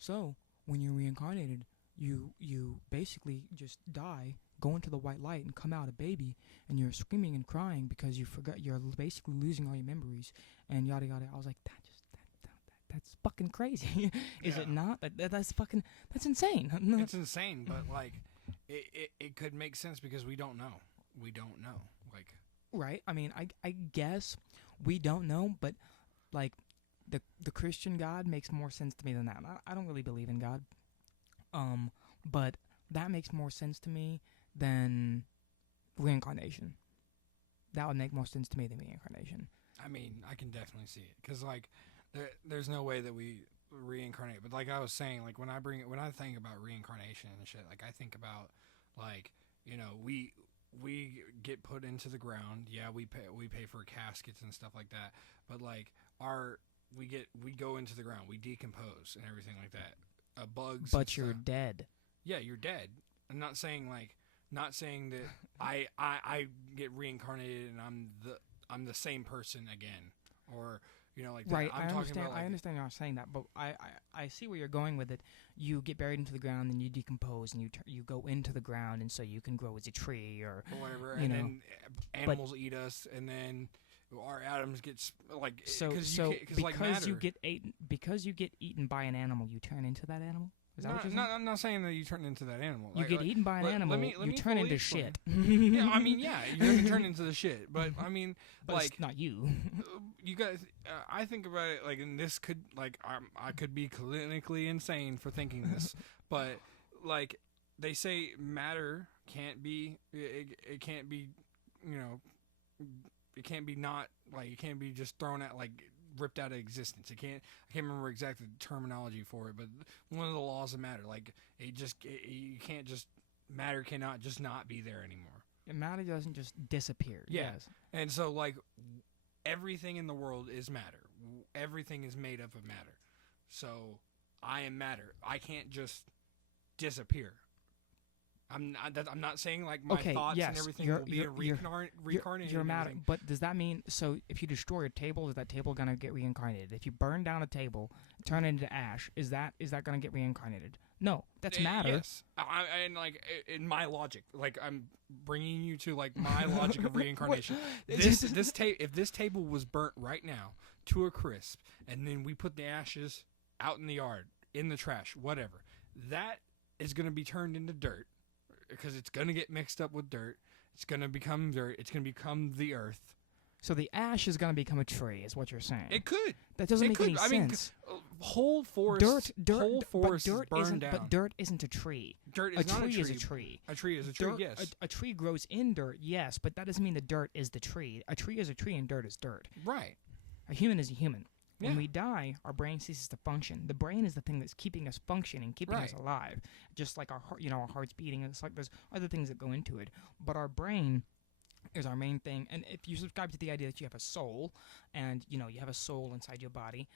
So when you're reincarnated, you basically just die, go into the white light, and come out a baby, and you're screaming and crying because you forgot, you're basically losing all your memories and yada yada. I was like, that just that's fucking crazy. Is it Yeah. not? That's insane. It's insane, but like, it could make sense because we don't know. We don't know. Like, Right. I mean, I guess we don't know, but like the Christian God makes more sense to me than that. I don't really believe in God. But that makes more sense to me than reincarnation. That would make more sense to me than reincarnation. I mean, I can definitely see it because like, there's no way that we reincarnate. But like I was saying, like when I think about reincarnation and shit, like I think about like we get put into the ground. Yeah, we pay for caskets and stuff like that. But like we go into the ground, we decompose and everything like that. Bugs. But you're dead. Yeah, you're dead. I'm not saying that I get reincarnated and I'm the same person again, or like that. Right. I'm I talking understand. about like, I understand you're saying that, but I see where you're going with it. You get buried into the ground, and you decompose, and you go into the ground, and so you can grow as a tree or whatever, you and know. then animals eat us, and then our atoms get like because you get eaten by an animal, you turn into that animal. Is that what you're saying? I'm not saying that you turn into that animal. You get eaten by an animal, let you me turn fully into explain. shit. Yeah, I mean, yeah, you're gonna turn into the shit. But I mean, but like it's not you. you guys, I think about it like, and this could like I could be clinically insane for thinking this, but like they say matter can't be it can't be it can't be not like it can't be just thrown out like ripped out of existence. I can't remember exactly the terminology for it, but one of the laws of matter, like you can't just matter cannot just not be there anymore. Matter doesn't just disappear. Yeah. Yes. And so like everything in the world is matter. Everything is made up of matter. So I am matter. I can't just disappear. I'm not saying like my thoughts and everything will be reincarnated. You're matter, but does that mean so if you destroy a table, is that table gonna get reincarnated? If you burn down a table, turn it into ash, is that gonna get reincarnated? No, that's matter. Yes, and like in my logic, like I'm bringing you to like my logic of reincarnation. If this table was burnt right now to a crisp, and then we put the ashes out in the yard, in the trash, whatever, that is gonna be turned into dirt. Because it's going to get mixed up with dirt. It's going to become dirt. It's going to become the earth. So the ash is going to become a tree, is what you're saying. It could. That doesn't make any sense. Whole forests burn down. But dirt isn't a tree. Dirt is not a tree. Is a tree. A tree is a tree, yes. A tree grows in dirt, yes, but that doesn't mean the dirt is the tree. A tree is a tree and dirt is dirt. Right. A human is a human. Yeah. When we die, our brain ceases to function. The brain is the thing that's keeping us functioning, keeping us alive. Just like our heart, our heart's beating. It's like there's other things that go into it, but our brain is our main thing. And if you subscribe to the idea that you have a soul, and you have a soul inside your body,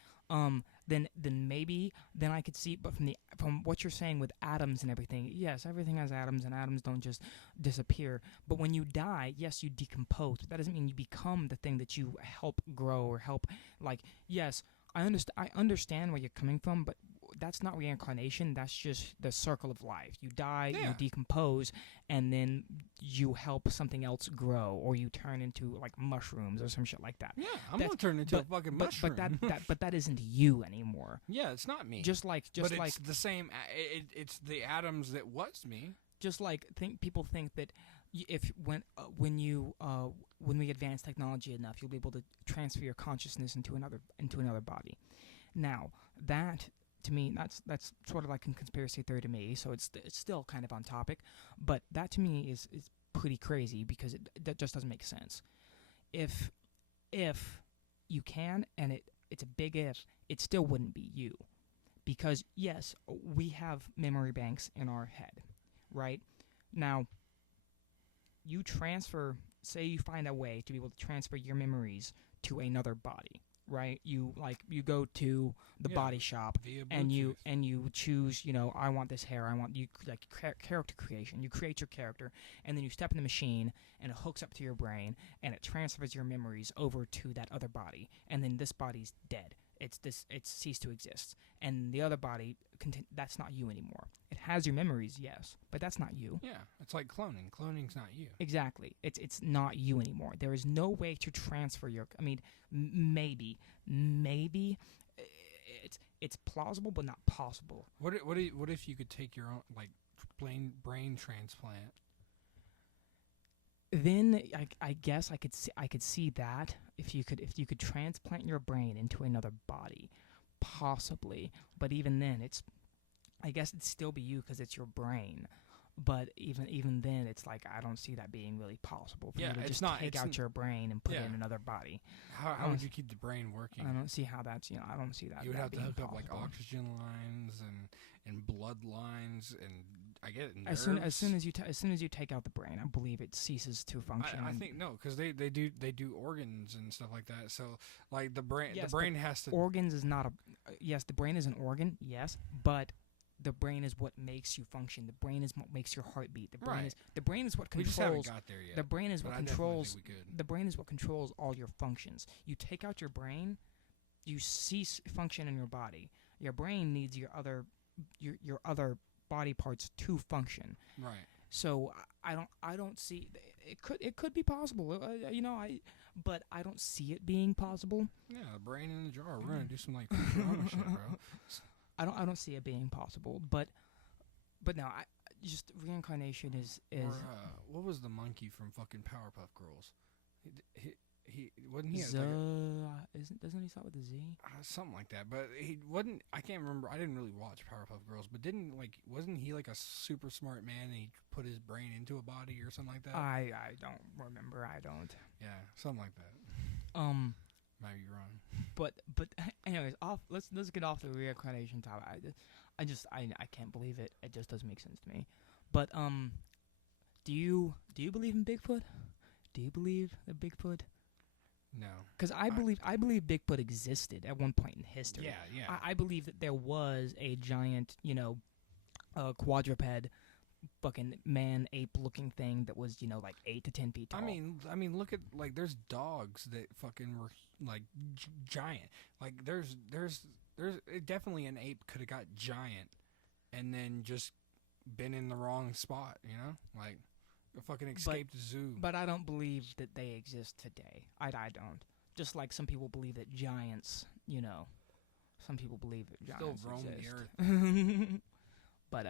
then maybe I could see. But from what you're saying with atoms and everything, yes, everything has atoms, and atoms don't just disappear. But when you die, yes, you decompose. But that doesn't mean you become the thing that you help grow or help. Like, yes, I understand where you're coming from, but that's not reincarnation. That's just the circle of life. You die, you decompose, and then you help something else grow, or you turn into like mushrooms or some shit like that. Yeah, I'm gonna turn into a fucking mushroom. But that isn't you anymore. Yeah, it's not me. But it's the same. It's the atoms that was me. Just like people think that when we advance technology enough, you'll be able to transfer your consciousness into another body. Now that, to me, that's sort of like a conspiracy theory to me. So it's still kind of on topic, but that to me is pretty crazy because that just doesn't make sense. If you can, and it's a big if, it still wouldn't be you, because yes, we have memory banks in our head, right? Now, you say you find a way to be able to transfer your memories to another body. Right, you go to the body shop and you choose, I want this hair, I want you, like character creation. You create your character, and then you step in the machine, and it hooks up to your brain, and it transfers your memories over to that other body, and then this body's dead. It's ceased to exist, and the other body that's not you anymore. It has your memories, yes, but that's not you. Yeah, it's like cloning. Cloning's not you. Exactly. It's not you anymore. There is no way to transfer your. I mean, maybe it's plausible but not possible. What if you could take your own like brain transplant? Then I guess I could see that if you could transplant your brain into another body, possibly. But even then, I guess it'd still be you because it's your brain. But even then, it's like I don't see that being really possible for you to just take out your brain and put it in another body. How would you keep the brain working? I don't see how that's I don't see that. You would have to hook possible. up like oxygen lines and blood lines and I get it. As soon as you take out the brain, I believe it ceases to function. I think no, because they do organs and stuff like that. So like the brain has to. Organs is not a yes. The brain is an organ, yes, but the brain is what makes you function. The brain is what makes your heart beat. The brain is what controls. We just haven't got there yet. The brain is what controls. The brain is what controls all your functions. You take out your brain, you cease function in your body. Your brain needs your other body parts to function. Right. So I don't see it could be possible. But I don't see it being possible. Yeah, the brain in the jar. We're gonna do some like Futurama shit, bro. I don't see it being possible, but no, just reincarnation is. Or, what was the monkey from fucking Powerpuff Girls? He wasn't he? Doesn't he start with a Z? Something like that, but he wasn't. I can't remember. I didn't really watch Powerpuff Girls, but wasn't he like a super smart man? And he put his brain into a body or something like that. I don't remember. I don't. Yeah, something like that. Might be wrong. But anyways, let's get off the reincarnation topic. I can't believe it. It just doesn't make sense to me. But do you believe in Bigfoot? Do you believe that Bigfoot? No. Because I believe Bigfoot existed at one point in history. Yeah. I believe that there was a giant, quadruped, fucking man ape looking thing that was like 8 to 10 feet tall. I mean, look at like there's dogs that fucking were like giant. Like there's definitely an ape could have got giant, and then just been in the wrong spot. Like. Fucking escaped the zoo. But I don't believe that they exist today. I don't. Just like some people believe that giants, some people believe that giants still roam exist. the earth. But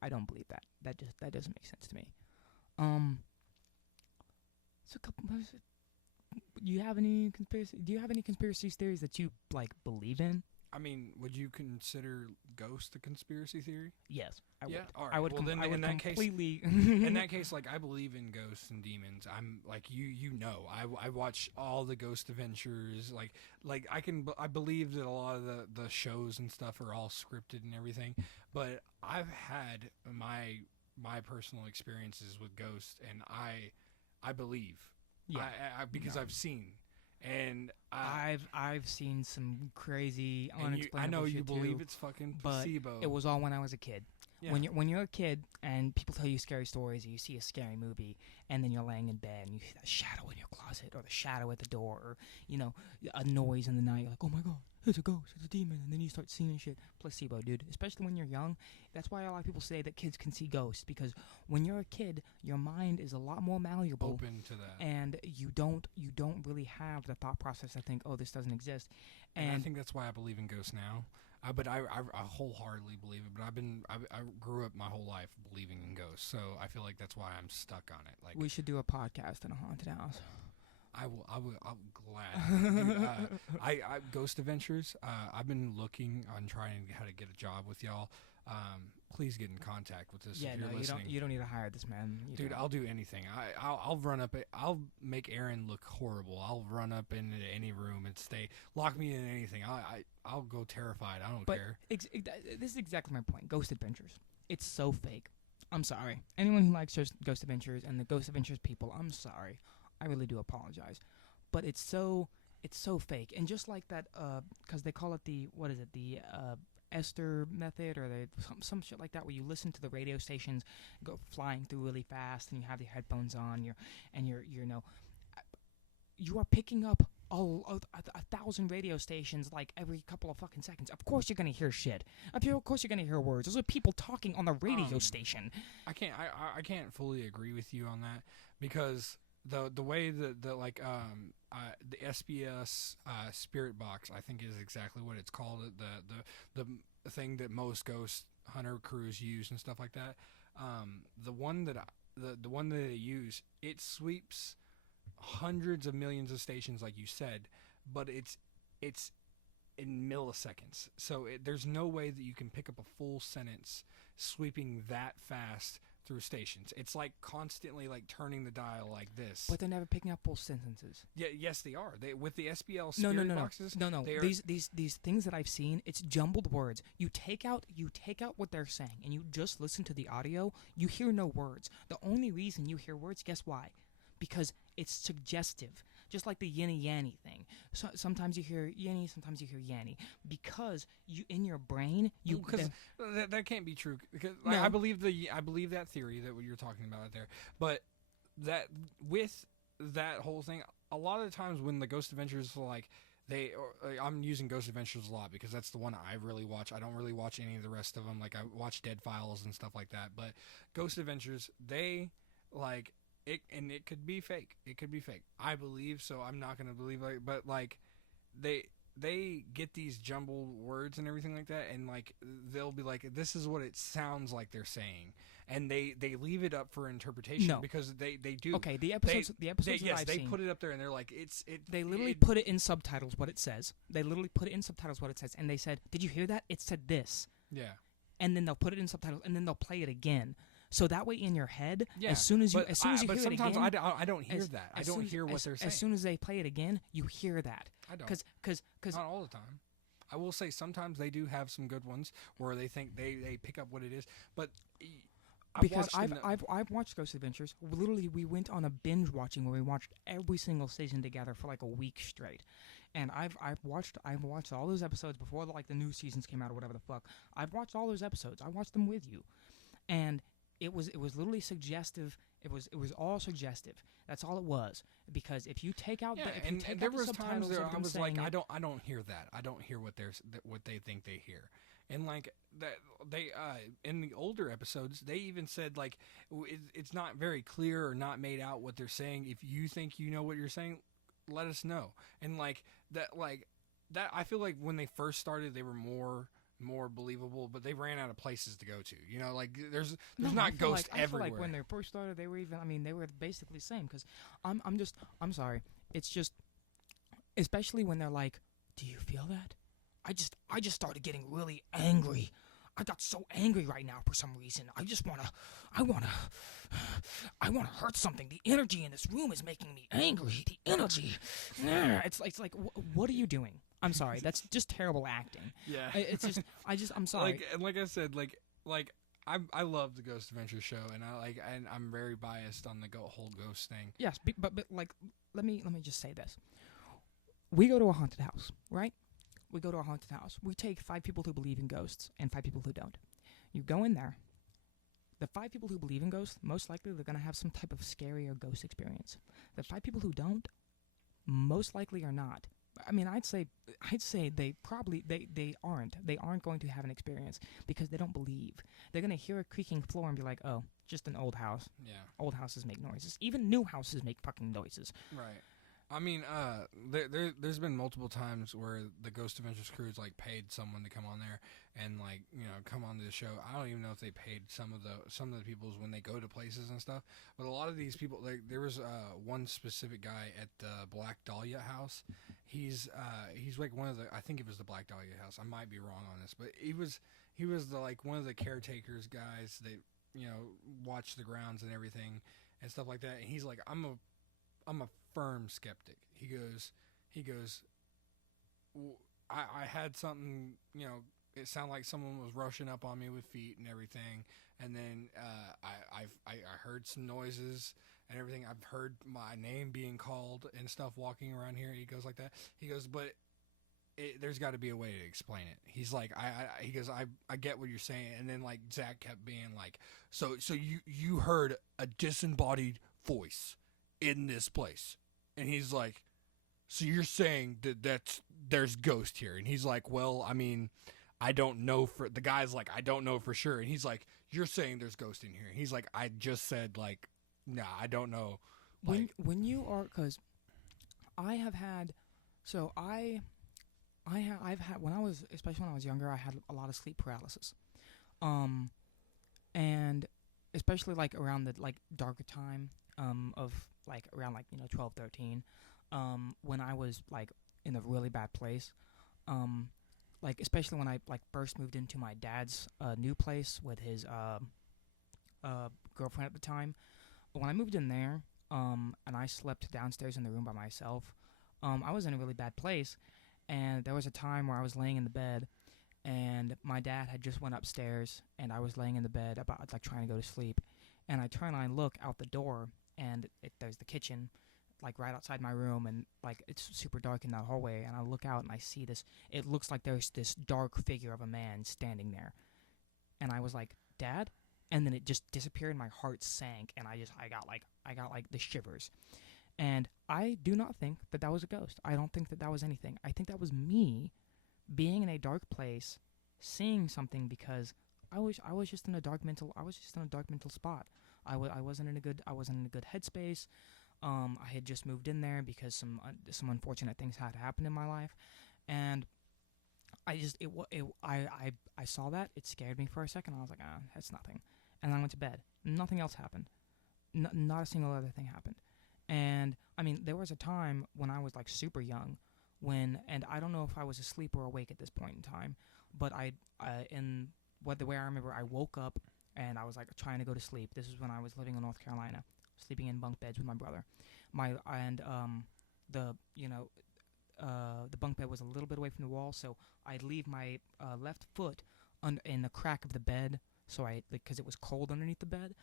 I don't believe that. That doesn't make sense to me. So do you have any conspiracy theories that you like believe in? I mean, would you consider ghost a conspiracy theory? Yes, I would. All right. I would. Well, then, I would in that completely. Case, in that case, like I believe in ghosts and demons. I'm like I watch all the Ghost Adventures. Like I believe that a lot of the shows and stuff are all scripted and everything. But I've had my personal experiences with ghosts, and I believe. Yeah. Because I've seen. And I've seen some crazy unexplainable I know you shit believe too, it's fucking but placebo. it was all when I was a kid. Yeah. When you're a kid and people tell you scary stories, or you see a scary movie, and then you're laying in bed and you see that shadow in your closet or the shadow at the door, or a noise in the night. You're like, oh my god, it's a ghost, it's a demon, and then you start seeing shit. Placebo, dude. Especially when you're young. That's why a lot of people say that kids can see ghosts, because when you're a kid, your mind is a lot more malleable, open to that, and you don't really have the thought process to think, oh, this doesn't exist. And I think that's why I believe in ghosts now. But I wholeheartedly believe it. But I grew up my whole life believing in ghosts, so I feel like that's why I'm stuck on it. Like we should do a podcast in a haunted house. I'm glad. Dude, I Ghost Adventures. I've been looking on trying how to get a job with y'all. Please get in contact with us if you're listening. You don't need to hire this man. Dude, I'll do anything. I'll run up. I'll make Aaron look horrible. I'll run up into any room and lock me in anything. I'll go terrified. I don't care. This is exactly my point. Ghost Adventures. It's so fake. I'm sorry. Anyone who likes Ghost Adventures and the Ghost Adventures people, I'm sorry. I really do apologize. But it's so fake. And just like that, because they call it the Esther method, or some shit like that, where you listen to the radio stations go flying through really fast, and you have your headphones on, you are picking up a 1,000 radio stations like every couple of fucking seconds. Of course you're gonna hear shit. Of course you're gonna hear words. Those are people talking on the radio station. I can't fully agree with you on that, because the way the like the SBS spirit box, I think, is exactly what it's called. The thing that most ghost hunter crews use and stuff like that. The one that the one that they use, it sweeps hundreds of millions of stations, like you said, but it's in milliseconds. So there's no way that you can pick up a full sentence sweeping that fast through stations. It's like constantly like turning the dial like this. But they're never picking up full sentences. Yeah, yes, they are. They with the SBL No, spirit no, no, boxes. no, no. They are, These things that I've seen, it's jumbled words. You take out what they're saying, and you just listen to the audio. You hear no words. The only reason you hear words, guess why? Because it's suggestive. Just like the yinny yanny thing. So, sometimes you hear yinny, sometimes you hear yanny, because you in your brain because that can't be true. Because No. I believe that theory that what you're talking about right there. But that with that whole thing, a lot of the times when the Ghost Adventures I'm using Ghost Adventures a lot because that's the one I really watch. I don't really watch any of the rest of them. Like I watch Dead Files and stuff like that. But Ghost Adventures, they like. It could be fake. It could be fake. I believe so. I'm not gonna believe it. But like, they get these jumbled words and everything like that, and like they'll be like, "This is what it sounds like they're saying," and they leave it up for interpretation No. because they do. Okay, the episodes that yes, I've they seen, put it up there, and they're like, they literally put it in subtitles what it says. They literally put it in subtitles what it says, and they said, "Did you hear that? It said this." Yeah. And then they'll put it in subtitles, and then they'll play it again. So that way, in your head, Yeah, as soon as you but hear it again, sometimes I don't hear that. I don't hear what they're saying. As soon as they play it again, you hear that. I don't. Because Not all the time. I will say sometimes they do have some good ones where they think they pick up what it is, but I've watched Ghost Adventures. Literally, we went on a binge watching where we watched every single season together for like a week straight. And I've watched all those episodes before like the new seasons came out or whatever the fuck. I've watched all those episodes. I watched them with you, and it was literally suggestive. It was all suggestive. That's all it was. Because if you take out and there was times there I was like, I I don't hear that. I don't hear what they think they hear. And like that, they in the older episodes, they even said like it's not very clear or not made out what they're saying. If you think you know what you're saying, let us know. And like that, I feel like when they first started, they were more believable, but they ran out of places to go to. You know, like there's not ghosts everywhere. I feel like when they first started, they were they were basically the same. Because I'm sorry, it's just, especially when they're like, "Do you feel that?" I just started getting really angry. I got so angry right now for some reason. I wanna hurt something. The energy in this room is making me angry. The energy. It's like, what are you doing? I'm sorry. That's just terrible acting. Yeah. I'm sorry. Like I said, I love the Ghost Adventure show, and I'm very biased on the whole ghost thing. Yes, but like, let me just say this. We go to a haunted house, right? We go to a haunted house. We take 5 people who believe in ghosts and 5 people who don't. You go in there. The 5 people who believe in ghosts, most likely they're going to have some type of scary or ghost experience. The 5 people who don't, most likely are not. I mean, I'd say they probably they aren't. They aren't going to have an experience because they don't believe. They're going to hear a creaking floor and be like, "Oh, just an old house." Yeah. Old houses make noises. Even new houses make fucking noises. Right. I mean, there's been multiple times where the Ghost Adventures crews like paid someone to come on there and like come on to the show. I don't even know if they paid some of the people's when they go to places and stuff. But a lot of these people, like there was one specific guy at the Black Dahlia house. He's like one of the, I think it was the Black Dahlia house. I might be wrong on this, but he was the like one of the caretakers guys that watch the grounds and everything and stuff like that. And he's like, I'm a firm skeptic. He goes, I had something, it sounded like someone was rushing up on me with feet and everything, and then I heard some noises and everything. I've heard my name being called and stuff walking around here. He goes like that. He goes, but there's got to be a way to explain it. He's like, he goes, I get what you're saying. And then like Zach kept being like, so you heard a disembodied voice in this place. And he's like, so you're saying that there's ghost here? And he's like, well, I mean, I don't know the guy's like, I don't know for sure. And he's like, you're saying there's ghost in here? And he's like, I just said like, nah, I don't know when you are, because I have had, so I've had, when I was, especially when I was younger, I had a lot of sleep paralysis. Um, and especially like around the like darker time of like around like 12, 13, when I was like in a really bad place. Um, like especially when I like first moved into my dad's new place with his girlfriend at the time. When I moved in there, and I slept downstairs in the room by myself, I was in a really bad place, and there was a time where I was laying in the bed, and my dad had just went upstairs, and I was laying in the bed about like trying to go to sleep, and I turn and I look out the door, and there's the kitchen, like right outside my room, and like it's super dark in that hallway, and I look out and I see this. It looks like there's this dark figure of a man standing there, and I was like, Dad, and then it just disappeared. And my heart sank, and I got like the shivers. And I do not think that that was a ghost. I don't think that that was anything. I think that was me being in a dark place, seeing something because I was just in a dark mental spot. I wasn't in a good headspace. I had just moved in there because some unfortunate things had happened in my life, and I just I saw that. It scared me for a second. I was like, that's nothing, and then I went to bed. Nothing else happened. Not a single other thing happened. And I mean, there was a time when I was like super young, and I don't know if I was asleep or awake at this point in time, but in what the way I remember, I woke up and I was like trying to go to sleep. This is when I was living in North Carolina, sleeping in bunk beds with my brother. My and the you know the bunk bed was a little bit away from the wall, so I'd leave my left foot in the crack of the bed, so because it was cold underneath the bed.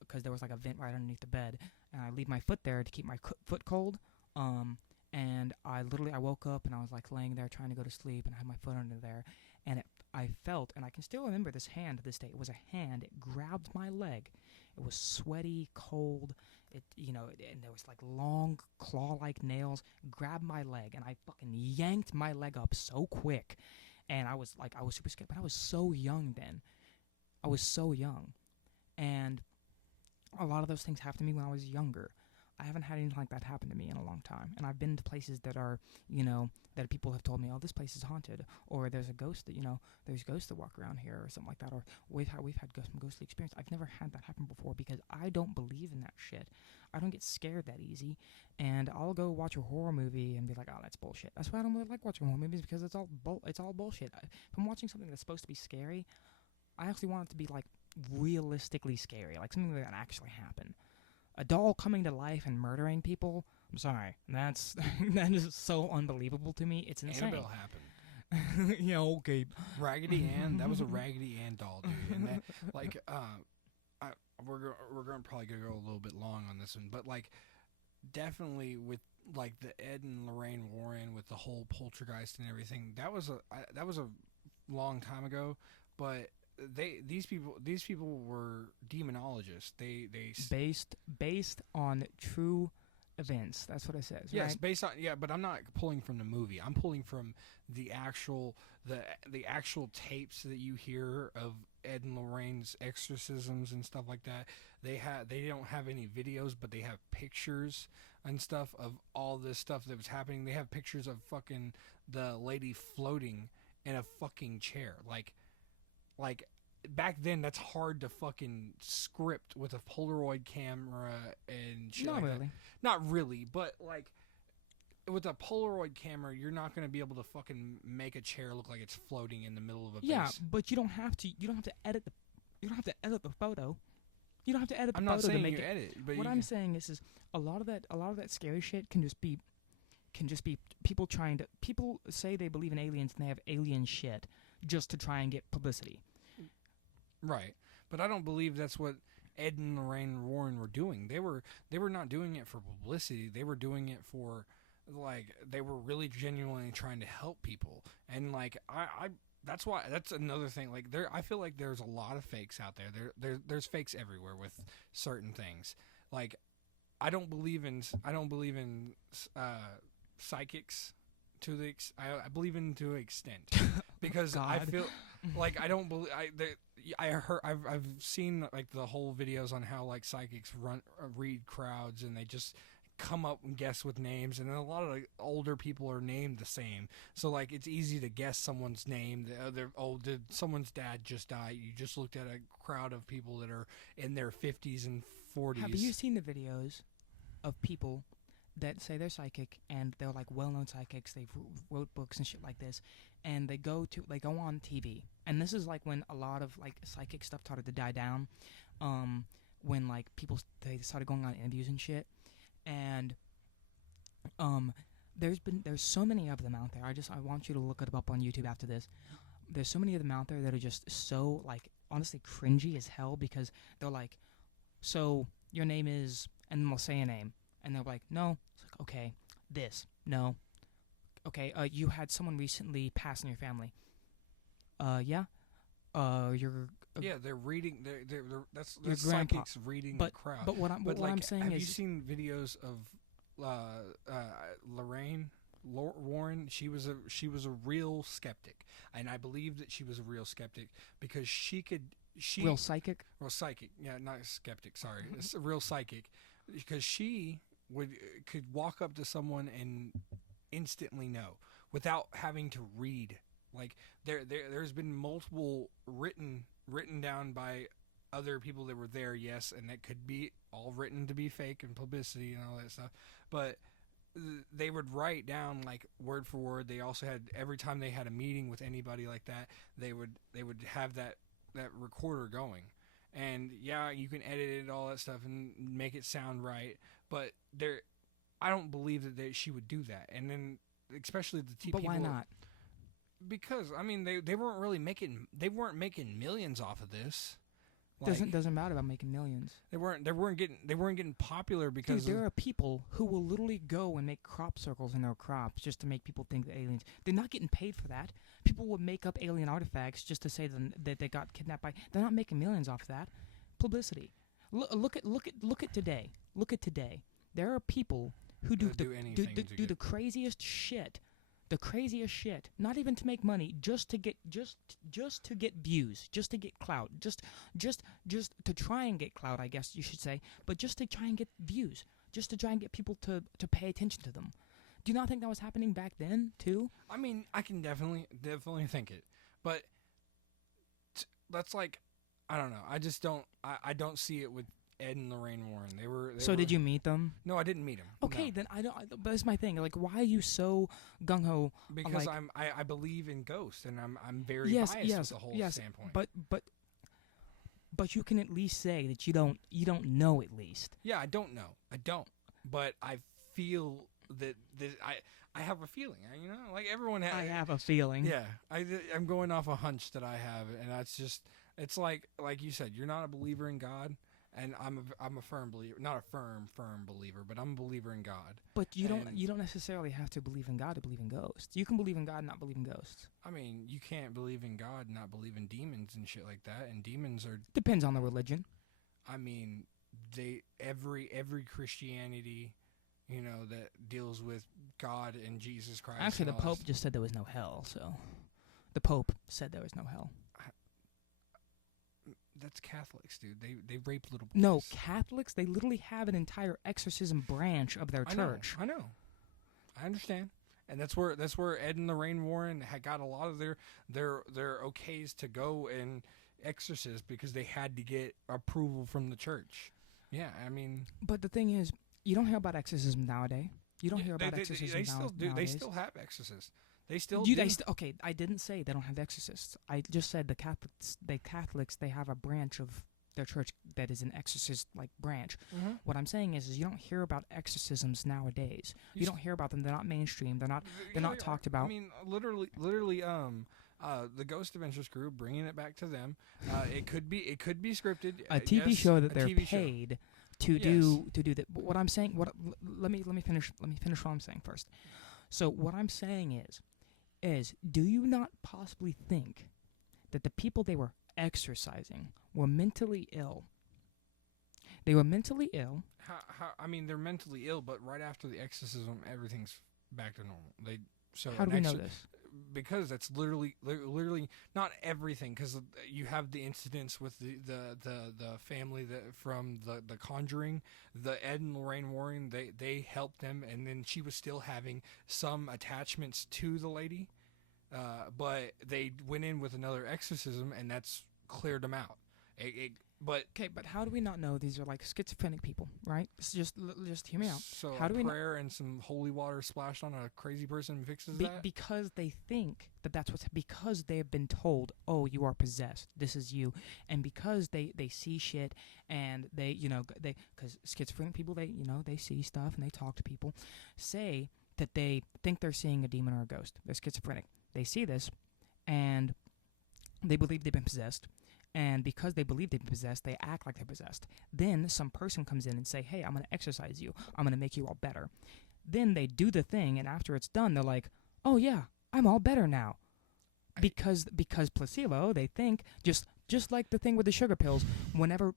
Because there was like a vent right underneath the bed, and I leave my foot there to keep my foot cold. And I woke up and I was like laying there trying to go to sleep, and I had my foot under there, and I felt, and I can still remember this hand to this day. It was a hand. It grabbed my leg. It was sweaty, cold. And there was like long claw-like nails. Grabbed my leg, and I fucking yanked my leg up so quick, and I was super scared. But I was so young then. I was so young. And a lot of those things happened to me when I was younger. I haven't had anything like that happen to me in a long time. And I've been to places that are, that people have told me, oh, this place is haunted. Or there's a ghost that, there's ghosts that walk around here or something like that. Or we've had some ghostly experience. I've never had that happen before because I don't believe in that shit. I don't get scared that easy. And I'll go watch a horror movie and be like, oh, that's bullshit. That's why I don't really like watching horror movies, because it's all bullshit. If I'm watching something that's supposed to be scary, I actually want it to be like realistically scary, like something that actually happened. A doll coming to life and murdering people. I'm sorry, that is so unbelievable to me. It's insane. Annabelle happened. Yeah, okay. Raggedy Ann, that was a Raggedy Ann doll, dude. And that, like, we're going to probably go a little bit long on this one, but like, definitely with like the Ed and Lorraine Warren with the whole poltergeist and everything. That was a long time ago, but these people were demonologists. They based on true events. That's what it says. Yes, right? based on but I'm not pulling from the movie. I'm pulling from the actual tapes that you hear of Ed and Lorraine's exorcisms and stuff like that. They don't have any videos, but they have pictures and stuff of all this stuff that was happening. They have pictures of fucking the lady floating in a fucking chair, like back then. That's hard to fucking script with a Polaroid camera and shit. Not like really. that. Not really, but like with a Polaroid camera, you're not going to be able to fucking make a chair look like it's floating in the middle of a base. But you don't have to edit the photo. You don't have to edit the I'm photo not saying to make you it. edit, but What I'm saying is a lot of that scary shit can just be people say they believe in aliens and they have alien shit just to try and get publicity. Right, but I don't believe that's what Ed and Lorraine Warren were doing. They were not doing it for publicity. They were doing it for, like, they were really genuinely trying to help people. And like that's another thing. Like I feel like there's a lot of fakes out there. There's fakes everywhere with certain things. Like I don't believe in psychics to the I believe in to an extent because I feel like I don't believe I've seen like the whole videos on how like psychics read crowds, and they just come up and guess with names, and then a lot of like, older people are named the same, so like it's easy to guess someone's name. Did someone's dad just die? You just looked at a crowd of people that are in their 50s and 40s. Have you seen the videos of people that say they're psychic and they're like well-known psychics? They've wrote books and shit like this, and they go on TV. And this is like when a lot of like psychic stuff started to die down, when like people they started going on interviews and shit. And there's so many of them out there. I want you to look it up on YouTube after this. There's so many of them out there that are just so like honestly cringy as hell, because they're like, so your name is, and they'll say a name, and they're like, no. It's like, okay, this, no. Okay, you had someone recently pass in your family. Yeah. You're. Yeah, they're reading. They're that's Your psychics reading the crowd. But what I'm saying have is, you seen videos of Lorraine Warren? She was a real skeptic, and I believe that she was a real skeptic because real psychic. Real psychic, yeah, not skeptic. Sorry, it's a real psychic, because she could walk up to someone and instantly know without having to read. Like there's been multiple written down by other people that were there, yes, and that could be all written to be fake and publicity and all that stuff. But they would write down like word for word. They also had, every time they had a meeting with anybody like that, they would have that recorder going. And yeah, you can edit it, all that stuff, and make it sound right. But I don't believe that she would do that. And then especially the people. But why not? Because I mean, they weren't making millions off of this. Like, doesn't matter about making millions. They weren't getting popular because there are people who will literally go and make crop circles in their crops just to make people think that aliens. They're not getting paid for that. People will make up alien artifacts just to say that they got kidnapped by. They're not making millions off of that. Publicity. Look at today. Look at today. There are people who do the craziest shit. The craziest shit, not even to make money, just to get views, just to get clout, just to try and get clout, I guess you should say, but just to try and get views, just to try and get people to pay attention to them. Do you not think that was happening back then too? I mean, I can definitely think it, but that's like, I don't know. I just don't. I don't see it with Ed and Lorraine Warren. They were. Did you meet them? No, I didn't meet them. Okay, no. then I don't. But that's my thing. Like, why are you so gung ho? Because like, I believe in ghosts, and I'm very biased with the whole standpoint. But you can at least say that you don't know at least. Yeah, I don't know. I don't. But I feel that I have a feeling. You know, like everyone has. I have a feeling. Yeah, I'm going off a hunch that I have, and that's just. It's like you said, you're not a believer in God. And I'm a firm believer, not a firm believer, but I'm a believer in God. But you don't necessarily have to believe in God to believe in ghosts. You can believe in God and not believe in ghosts. I mean, you can't believe in God and not believe in demons and shit like that. And demons are depends on the religion. I mean, every Christianity, you know, that deals with God and Jesus Christ. Actually, the Pope just said there was no hell. So, the Pope said there was no hell. That's Catholics, dude. They rape little boys. No, Catholics, they literally have an entire exorcism branch of their church. I know. I understand. And that's where Ed and Lorraine Warren had got a lot of their okays to go and exorcist, because they had to get approval from the church. Yeah, I mean. But the thing is, you don't hear about exorcism nowadays. You don't hear about exorcism nowadays. They still have exorcists. They still do. Okay, I didn't say they don't have exorcists. I just said the Catholics, they have a branch of their church that is an exorcist like branch. Mm-hmm. What I'm saying is you don't hear about exorcisms nowadays. You don't hear about them. They're not mainstream. They're not talked about. I mean, literally, the Ghost Adventures crew, bringing it back to them. It could be scripted. A TV show that they're paid to do that. But what I'm saying, let me finish what I'm saying first. So what I'm saying is do you not possibly think that the people they were exorcising were mentally ill? They were mentally ill. I mean, they're mentally ill, but right after the exorcism, everything's back to normal. How do we know this? because that's literally not everything. Because you have the incidents with the family that from the Conjuring, the Ed and Lorraine Warren. They helped them, and then she was still having some attachments to the lady, but they went in with another exorcism, and that's cleared them out. But Okay, but how do we not know these are like schizophrenic people, right? Just hear me out. so How a do we prayer and some holy water splashed on a crazy person fixes that? Because they think that that's what's because they have been told, oh, you are possessed. This is you, and because they see shit and they they because schizophrenic people they see stuff and they talk to people, say that they think they're seeing a demon or a ghost. They're schizophrenic. They see this, and they believe they've been possessed. And because they believe they've been possessed, they act like they're possessed. Then some person comes in and say, hey, I'm going to exorcise you. I'm going to make you all better. Then they do the thing, and after it's done, they're like, oh, yeah, I'm all better now. Because placebo, they think, just like the thing with the sugar pills, whenever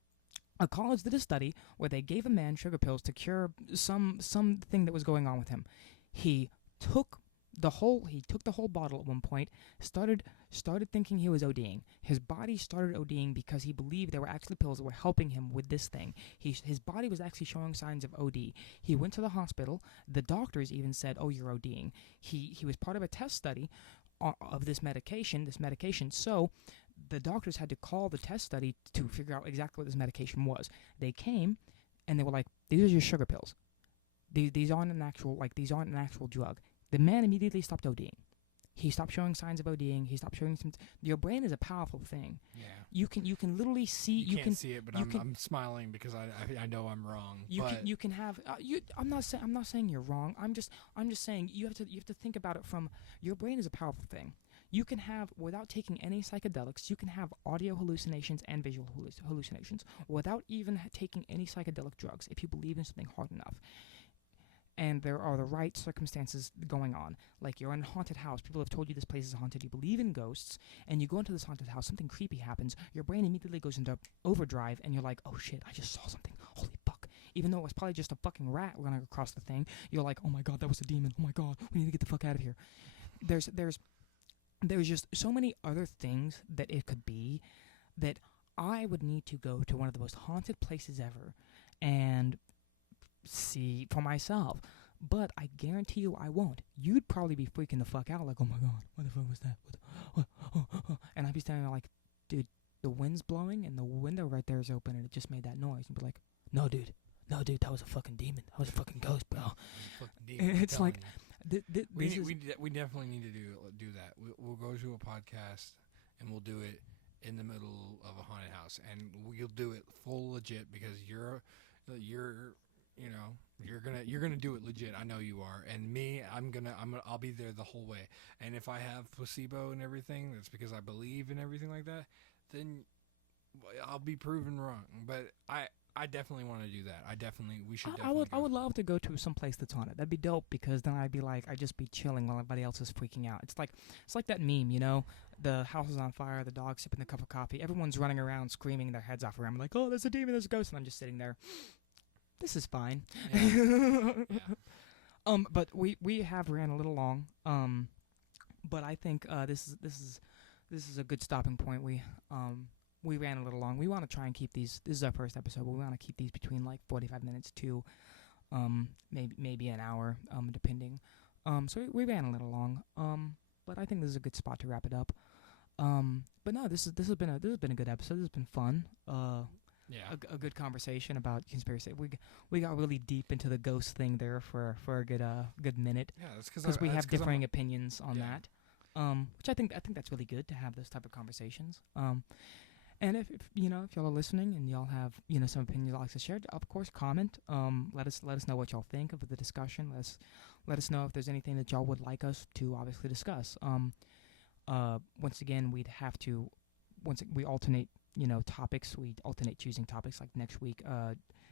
a college did a study where they gave a man sugar pills to cure something that was going on with him. He took the whole bottle at one point, started thinking he was ODing. His body started ODing because he believed there were actually pills that were helping him with this thing. His body was actually showing signs of OD. He went to the hospital. The doctors even said, oh, you're ODing. He was part of a test study of this medication. So the doctors had to call the test study to figure out exactly what this medication was. They came, and they were like, these are your sugar pills. These aren't an actual drug. The man immediately stopped ODing. He stopped showing signs of ODing. He stopped showing some. Your brain is a powerful thing. Yeah. You can literally see. You can't see it, but I'm smiling because I know I'm wrong. You can have. I'm not saying you're wrong. I'm just saying you have to think about it from your brain is a powerful thing. You can have, without taking any psychedelics, you can have audio hallucinations and visual hallucinations without even taking any psychedelic drugs if you believe in something hard enough. And there are the right circumstances going on. Like you're in a haunted house. People have told you this place is haunted. You believe in ghosts. And you go into this haunted house. Something creepy happens. Your brain immediately goes into overdrive. And you're like, oh shit, I just saw something. Holy fuck. Even though it was probably just a fucking rat running across the thing. You're like, oh my god, that was a demon. Oh my god, we need to get the fuck out of here. There's just so many other things that it could be that I would need to go to one of the most haunted places ever and see for myself, but I guarantee you I won't. You'd probably be freaking the fuck out, like, oh my god, what the fuck was that? And I'd be standing there like, dude, the wind's blowing and the window right there is open and it just made that noise. And be like, no, dude, that was a fucking demon. That was a fucking ghost, bro. It's like, we definitely need to do that. We'll go to a podcast and we'll do it in the middle of a haunted house, and we'll do it full legit because you're gonna do it legit. I know you are, and me, I'll be there the whole way. And if I have placebo and everything, that's because I believe in everything like that. Then I'll be proven wrong. But I definitely want to do that. We should. I would love to go to some place that's haunted. That'd be dope because then I'd just be chilling while everybody else is freaking out. It's like that meme, the house is on fire, the dog's sipping a cup of coffee, everyone's running around screaming their heads off around, like, oh, there's a demon, there's a ghost, and I'm just sitting there. This is fine. Yeah. Yeah. But we have ran a little long. But I think this is a good stopping point. We ran a little long. We want to try and keep these. This is our first episode, but we want to keep these between like 45 minutes to maybe an hour, depending. So we ran a little long. But I think this is a good spot to wrap it up. But no, this has been a good episode. This has been fun. Yeah. A good conversation about conspiracy. We got really deep into the ghost thing there for a good minute. Yeah, that's because we have differing opinions on that. Which I think that's really good to have those type of conversations. And if y'all are listening and y'all have some opinions you'd like to share, of course comment. Let us know what y'all think of the discussion. Let us know if there's anything that y'all would like us to obviously discuss. Once again, we'd have to we alternate topics. We alternate choosing topics. Like next week,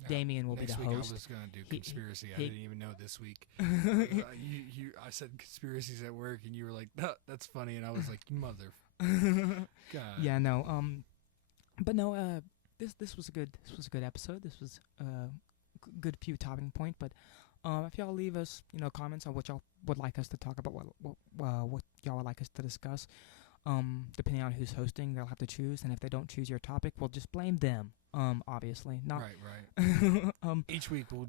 Damien will be the host. Next week I was gonna do conspiracy. I didn't even know this week. I said conspiracies at work, and you were like, "That's funny," and I was like, "Mother." God. Yeah, no. But no. This was a good episode. This was a good few topping point. But If y'all leave us, comments on what y'all would like us to talk about, what y'all would like us to discuss, depending on who's hosting, they'll have to choose. And if they don't choose your topic, we'll just blame them. Obviously, not Right. Each week we'll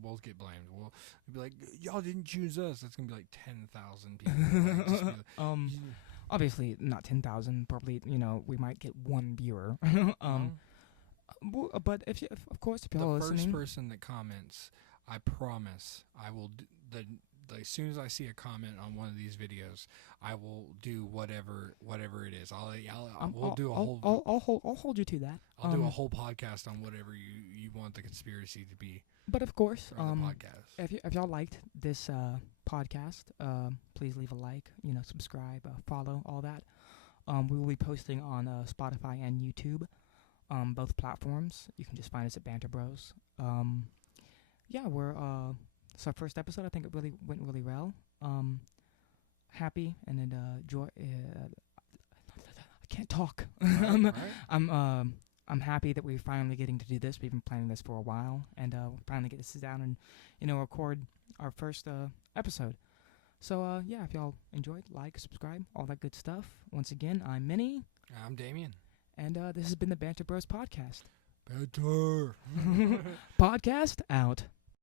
both get blamed. We'll be like, y'all didn't choose us. That's gonna be like 10,000 people. Like, just be like, obviously not 10,000. Probably, we might get one viewer. But if of course, if y'all are the listening, first person that comments, I promise I will. As soon as I see a comment on one of these videos, I will do whatever it is. We'll do a whole. I'll hold you to that. I'll do a whole podcast on whatever you want the conspiracy to be. But of course, for the podcast. if y'all liked this podcast, please leave a like. Subscribe, follow, all that. We will be posting on Spotify and YouTube, both platforms. You can just find us at Banter Bros. Yeah, we're it's our first episode. I think it really went really well. Happy and then joy. I can't talk. I'm happy that we're finally getting to do this. We've been planning this for a while, and we'll finally get to sit down and record our first episode. So yeah, if y'all enjoyed, like, subscribe, all that good stuff. Once again, I'm Minnie. I'm Damien. And this has been the Banter Bros podcast. Banter. Podcast out.